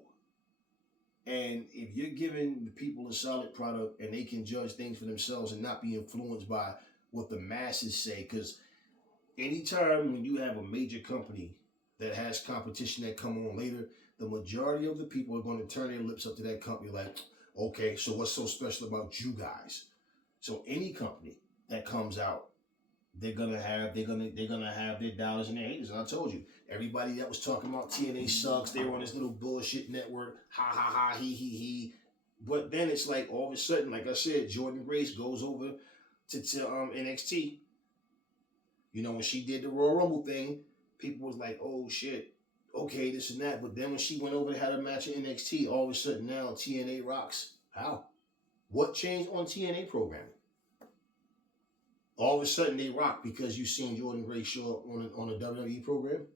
And if you're giving the people a solid product and they can judge things for themselves and not be influenced by what the masses say, because anytime when you have a major company that has competition that come on later, the majority of the people are going to turn their lips up to that company like, okay, so what's so special about you guys? So any company that comes out, they're gonna have their dollars and their haters. And I told you, everybody that was talking about TNA sucks, they were on this little bullshit network, ha ha ha, he. But then it's like all of a sudden, like I said, Jordan Grace goes over to NXT. You know, when she did the Royal Rumble thing, people was like, oh shit, okay, this and that. But then when she went over and had a match in NXT, all of a sudden now TNA rocks. How? What changed on TNA programming? All of a sudden they rock because you seen Jordan Grace show up on a WWE program.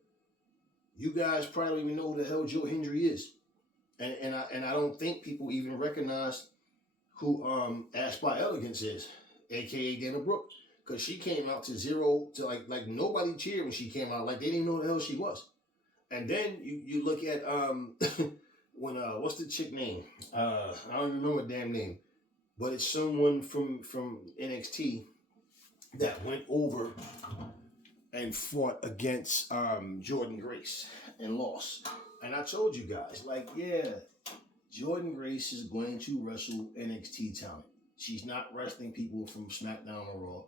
You guys probably don't even know who the hell Joe Hendry is, and I don't think people even recognize who Ash by Elegance is, aka Dana Brooke, because she came out to zero to like nobody cheered when she came out, like they didn't know who the hell she was. And then you look at when what's the chick name? I don't even remember the damn name, but it's someone from NXT that went over and fought against Jordan Grace and lost. And I told you guys, like, yeah, Jordan Grace is going to wrestle NXT talent. She's not wrestling people from SmackDown or Raw.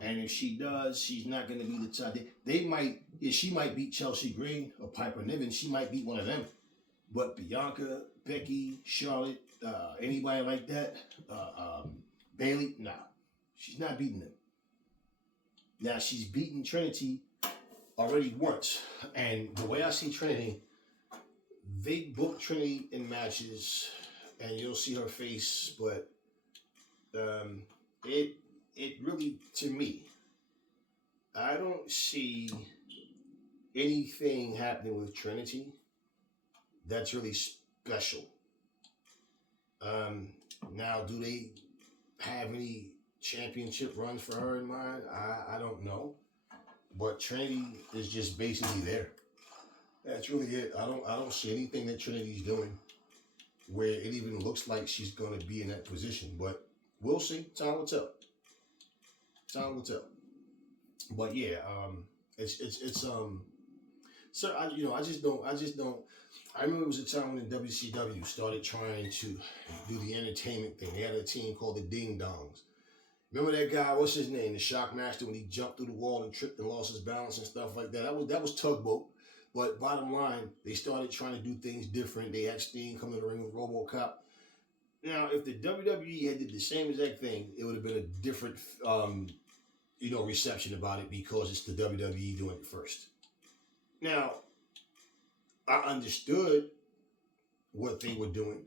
And if she does, she's not going to be the top. She might beat Chelsea Green or Piper Niven. She might beat one of them. But Bianca, Becky, Charlotte, anybody like that, Bayley, nah, she's not beating them. Now, she's beaten Trinity already once. And the way I see Trinity, they book Trinity in matches, and you'll see her face, but it really, to me, I don't see anything happening with Trinity that's really special. Now, do they have any championship runs for her in mind? I don't know, but Trinity is just basically there. That's really it. I don't see anything that Trinity's doing where it even looks like she's going to be in that position. But we'll see. Time will tell. Time will tell. But yeah, So I just don't. I remember it was a time when the WCW started trying to do the entertainment thing. They had a team called the Ding Dongs. Remember that guy? What's his name? The Shockmaster, when he jumped through the wall and tripped and lost his balance and stuff like that. That was Tugboat. But bottom line, they started trying to do things different. They had Sting come in the ring with RoboCop. Now, if the WWE had did the same exact thing, it would have been a different, reception about it because it's the WWE doing it first. Now, I understood what they were doing.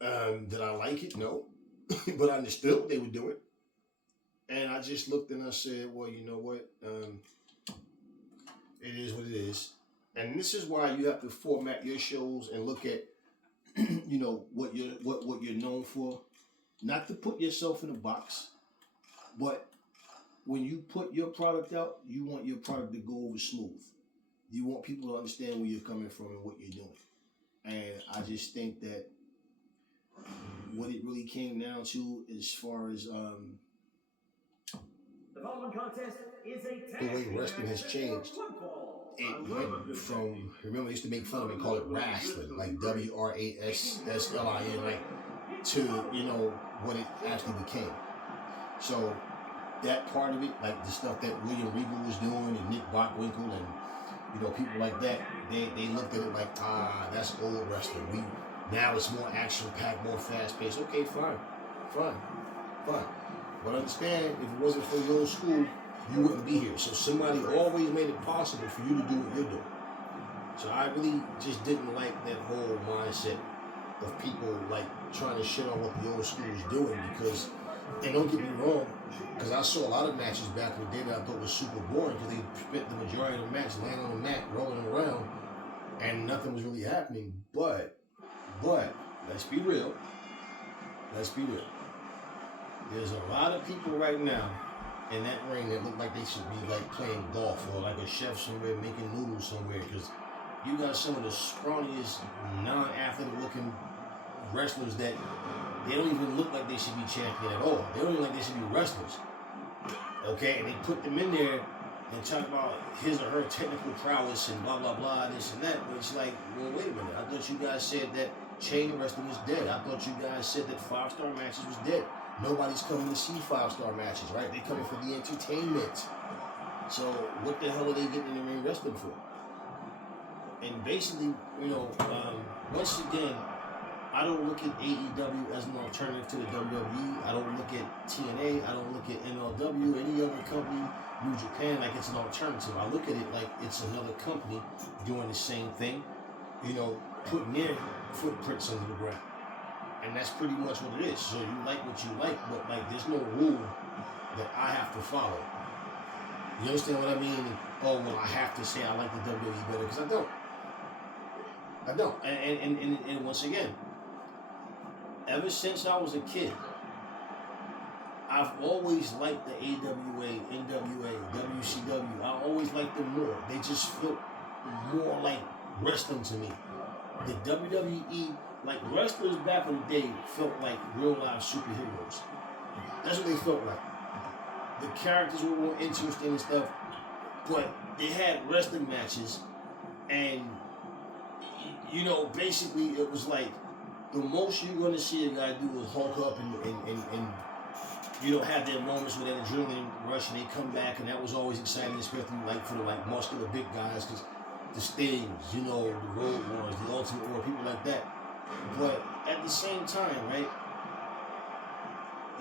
Did I like it? No. But I understood what they were doing. And I just looked and I said, well, you know what? It is what it is. And this is why you have to format your shows and look at, what you're known for. Not to put yourself in a box, but when you put your product out, you want your product to go over smooth. You want people to understand where you're coming from and what you're doing. And I just think that what it really came down to as far as The following contest is a the way wrestling has changed. It went from, remember, they used to make fun of it and call it wrestling, like WRASSLIN, like, to, what it actually became. So that part of it, like the stuff that William Regal was doing and Nick Bockwinkel and, people like that, they looked at it like, that's old wrestling. Now it's more action-packed, more fast-paced. Okay, fine. But understand, if it wasn't for the old school, you wouldn't be here. So somebody always made it possible for you to do what you're doing. So I really just didn't like that whole mindset of people like trying to shit on what the old school is doing, because And don't get me wrong, because I saw a lot of matches back in the day that I thought was super boring because they spent the majority of the match laying on the mat, rolling around, and nothing was really happening. But, let's be real. Let's be real. There's a lot of people right now in that ring that look like they should be like playing golf or like a chef somewhere making noodles somewhere, because you got some of the scrawniest, non-athletic looking wrestlers that they don't even look like they should be champion at all. They don't even look like they should be wrestlers. Okay, and they put them in there and talk about his or her technical prowess and blah blah blah, this and that. But it's like, well, wait a minute. I thought you guys said that chain wrestling was dead. I thought you guys said that 5-star matches was dead. Nobody's coming to see 5-star matches, right? They're coming for the entertainment. So what the hell are they getting in the ring wrestling for? And basically, once again, I don't look at AEW as an alternative to the WWE. I don't look at TNA. I don't look at MLW, any other company, New Japan, like it's an alternative. I look at it like it's another company doing the same thing, putting their footprints under the ground. And that's pretty much what it is. So you like what you like, but like there's no rule that I have to follow. You understand what I mean? Oh, well, I have to say I like the WWE better, because I don't. And once again, ever since I was a kid, I've always liked the AWA, NWA, WCW. I always liked them more. They just felt more like wrestling to me. The WWE, like wrestlers back in the day, felt like real life superheroes. That's what they felt like. The characters were more interesting and stuff, but they had wrestling matches, and basically it was like the most you're gonna see a guy do is hulk up and have their moments with that adrenaline rush, and they come back, and that was always exciting, especially like for the like muscular big guys, because the Stings, the Road Warriors, the Ultimate War, people like that. But at the same time, right,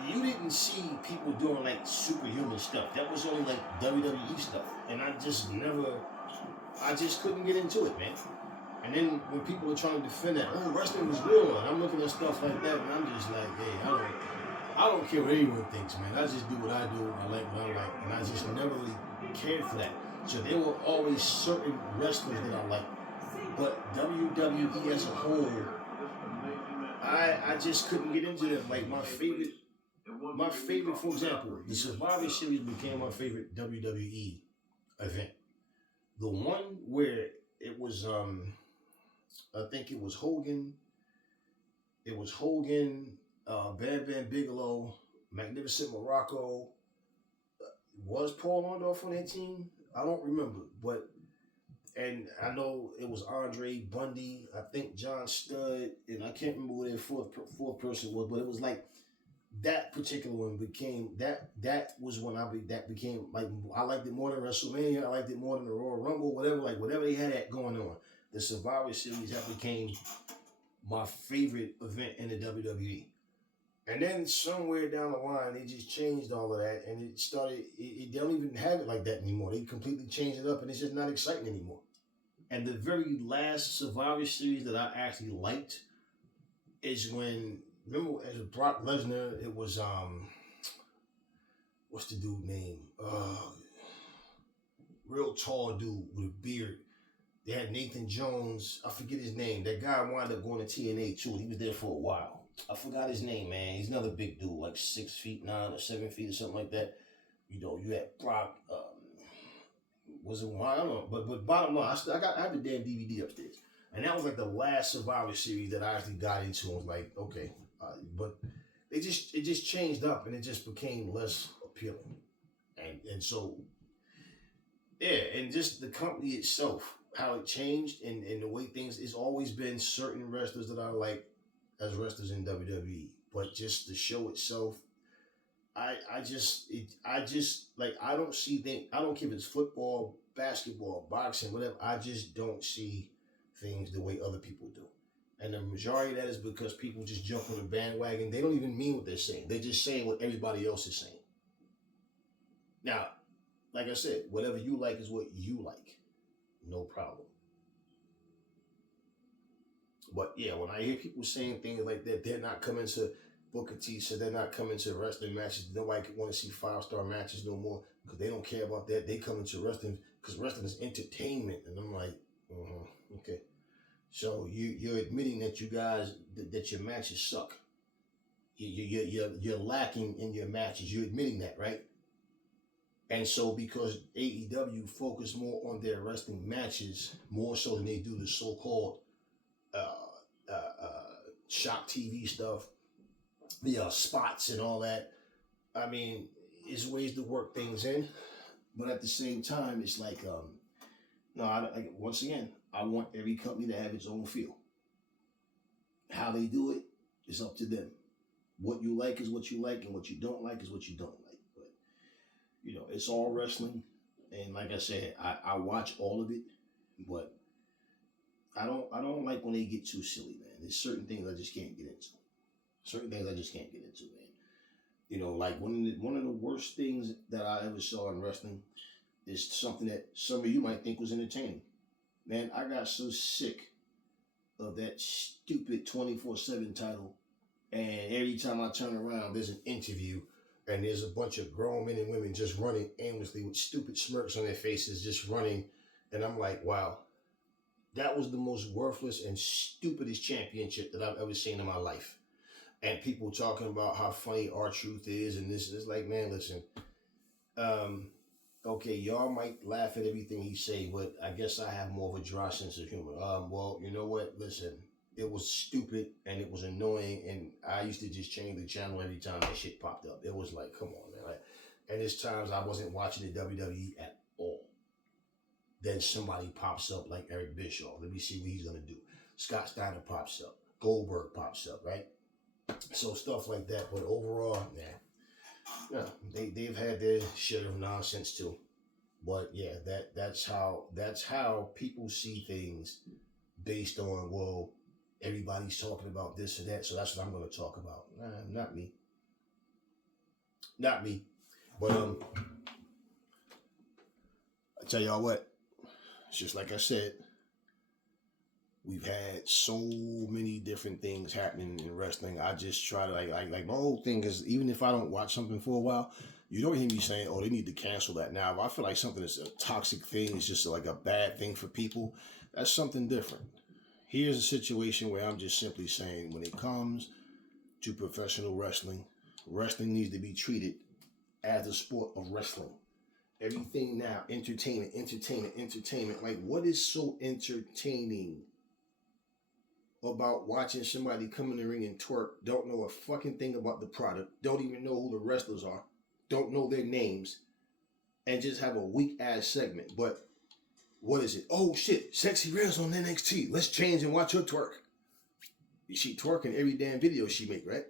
you didn't see people doing like superhuman stuff. That was only like WWE stuff, and I just couldn't get into it, man. And then when people are trying to defend that, oh, wrestling was real, and I'm looking at stuff like that, and I'm just like, hey, I don't care what anyone thinks, man. I just do what I do. I like what I like, and I just never really cared for that. So there were always certain wrestlers that I liked, but WWE as a whole, I just couldn't get into them. Like my favorite, for example, the Survivor Series became my favorite WWE event. The one where it was, I think it was Hogan. It was Hogan, Bam Bam Bigelow, Magnificent Morocco. Was Paul Orndorff on that team? I don't remember, and I know it was Andre Bundy, I think John Studd, and I can't remember who their fourth person was, but it was like that particular one became that was when that became like, I liked it more than WrestleMania, I liked it more than the Royal Rumble, whatever they had that going on. The Survivor Series, that became my favorite event in the WWE. And then somewhere down the line, they just changed all of that, and they don't even have it like that anymore. They completely changed it up, and it's just not exciting anymore. And the very last Survivor Series that I actually liked is when, remember, as Brock Lesnar, it was, what's the dude's name? Real tall dude with a beard. They had Nathan Jones. I forget his name. That guy wound up going to TNA too. He was there for a while. I forgot his name, man. He's another big dude, like 6'9" or 7 feet or something like that. You had Brock. Was it one? I don't know. But bottom line, I have the damn DVD upstairs, and that was like the last Survivor Series that I actually got into. I was like, okay, but it just changed up, and it just became less appealing, and so yeah, and just the company itself, how it changed, and the way things. It's always been certain wrestlers that I like as wrestlers in WWE, but just the show itself, I don't see things. I don't care if it's football, basketball, boxing, whatever. I just don't see things the way other people do, and the majority of that is because people just jump on the bandwagon. They don't even mean what they're saying. They're just saying what everybody else is saying. Now, like I said, whatever you like is what you like, no problem. But yeah, when I hear people saying things like that, they're not coming to Booker T said they're not coming to wrestling matches. Nobody want to see 5-star matches no more because they don't care about that. They come to wrestling because wrestling is entertainment. And I'm like, okay. So you're admitting that you guys that your matches suck. You're lacking in your matches. You're admitting that, right? And so because AEW focus more on their wrestling matches more so than they do the so-called shock TV stuff, the spots and all that. I mean, there's ways to work things in, but at the same time, it's like, once again, I want every company to have its own feel. How they do it is up to them. What you like is what you like, and what you don't like is what you don't like. But, it's all wrestling. And like I said, I watch all of it, but I don't like when they get too silly, man. There's certain things I just can't get into. Man. Like one of the worst things that I ever saw in wrestling is something that some of you might think was entertaining. Man, I got so sick of that stupid 24/7 title, and every time I turn around, there's an interview, and there's a bunch of grown men and women just running aimlessly with stupid smirks on their faces, just running, and I'm like, wow. That was the most worthless and stupidest championship that I've ever seen in my life. And people talking about how funny R-Truth is and this is like, man, listen. Okay, y'all might laugh at everything he say, but I guess I have more of a dry sense of humor. Well, you know what? Listen, it was stupid and it was annoying, and I used to just change the channel every time that shit popped up. It was like, come on, man. And there's times I wasn't watching the WWE at all. Then somebody pops up like Eric Bischoff. Let me see what he's going to do. Scott Steiner pops up. Goldberg pops up, right? So stuff like that. But overall, they've had their share of nonsense too. But yeah, that's how people see things based on, well, everybody's talking about this or that, so that's what I'm going to talk about. Not me. But I tell y'all what. It's just like I said, we've had so many different things happening in wrestling. I just try to like my whole thing is, even if I don't watch something for a while, you don't hear me saying, oh, they need to cancel that now. If I feel like something is a toxic thing, it's just like a bad thing for people, that's something different. Here's a situation where I'm just simply saying, when it comes to professional wrestling, wrestling needs to be treated as the sport of wrestling. Everything now, entertainment. Like, what is so entertaining about watching somebody come in the ring and twerk, don't know a fucking thing about the product, don't even know who the wrestlers are, don't know their names, and just have a weak-ass segment? But what is it? Oh, shit, Sexy Red's on NXT. Let's change and watch her twerk. She twerking every damn video she make, right?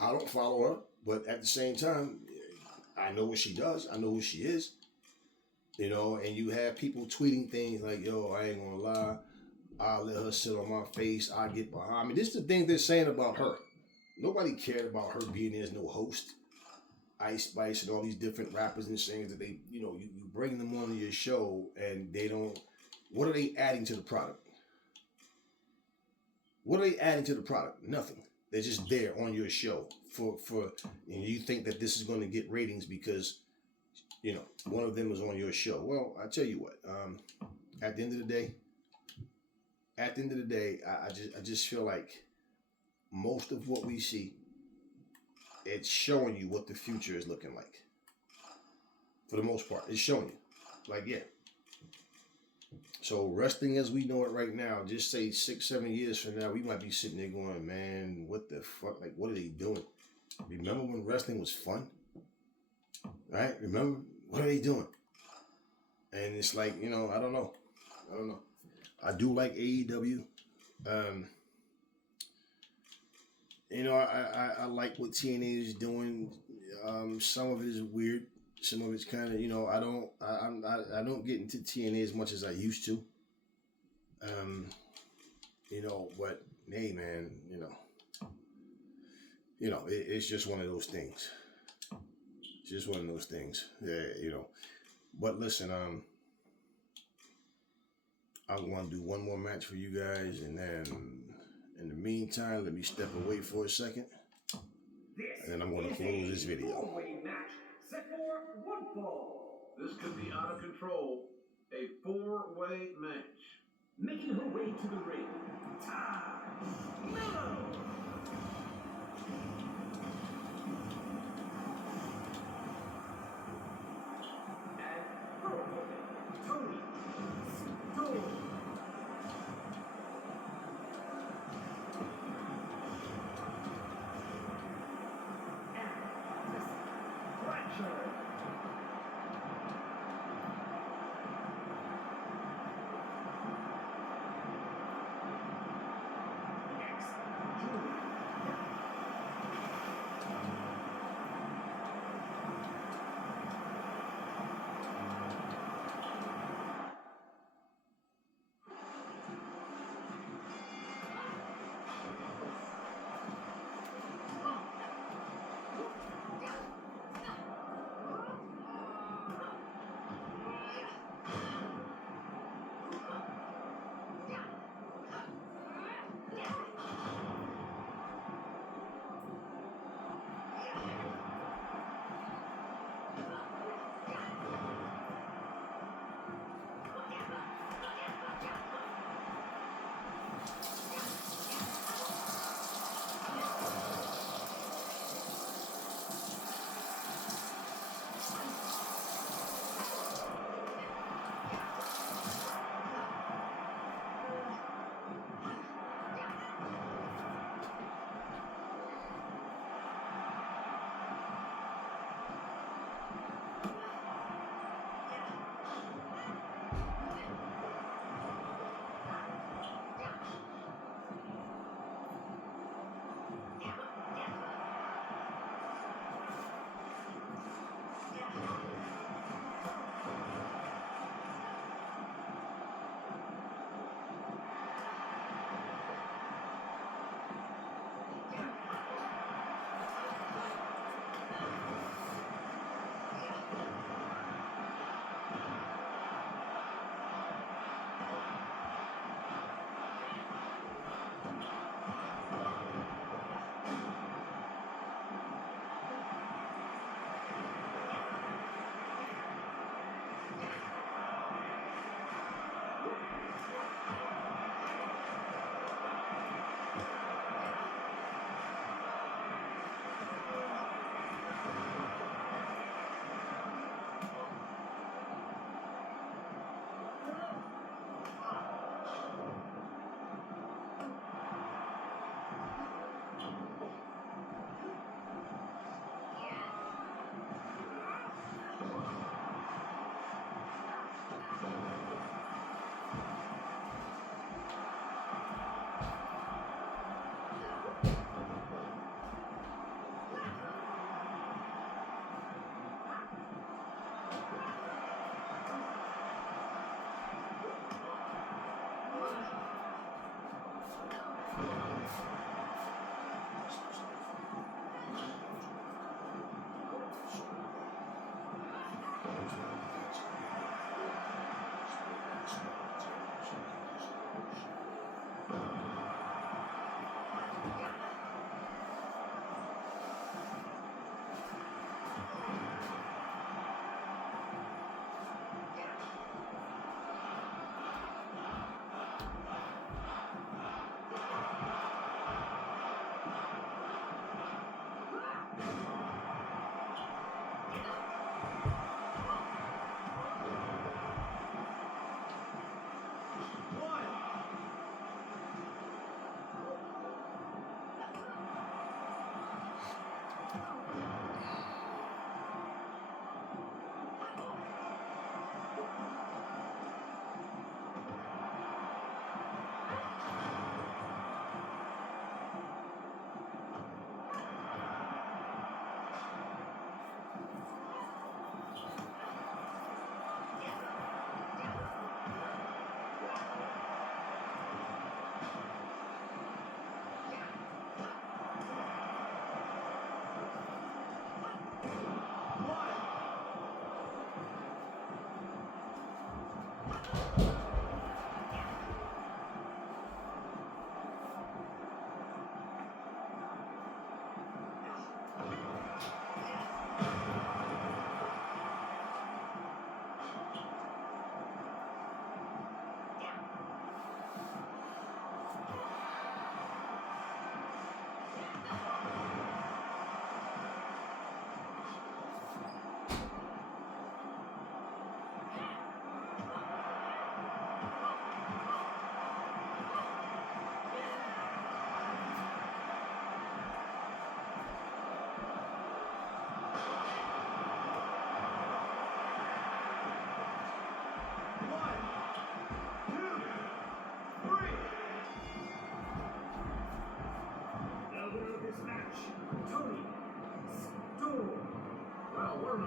I don't follow her, but at the same time, I know what she does. I know who she is. And you have people tweeting things like, yo, I ain't gonna lie, I'll let her sit on my face, I'll get behind me. This is the thing they're saying about her. Nobody cared about her being there as no host. Ice Spice and all these different rappers and singers that they, you bring them on your show and they don't, what are they adding to the product? What are they adding to the product? Nothing. They're just there on your show and you think that this is going to get ratings because, one of them is on your show. Well, I tell you what, at the end of the day, I just feel like most of what we see, it's showing you what the future is looking like. For the most part, it's showing you. Like, yeah. So wrestling as we know it right now, just say 6-7 years from now, we might be sitting there going, man, what the fuck? Like, what are they doing? Remember when wrestling was fun? Right? Remember? What are they doing? And it's like, I don't know. I do like AEW. I like what TNA is doing. Some of it is weird. Some of it's kind of, I don't get into TNA as much as I used to. But hey, man, it's just one of those things. It's just one of those things. Yeah, But listen, I'm going to do one more match for you guys, and then in the meantime, let me step away for a second. and then I'm going to close this video. Four-way match set for one fall. This could be out of control. A 4-way match. Making her way to the ring, Ta Mello. And her opponent, Tony Storm. And Miss Blanchard.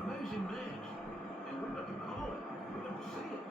an amazing match. And we're about to call it. We're about to see it.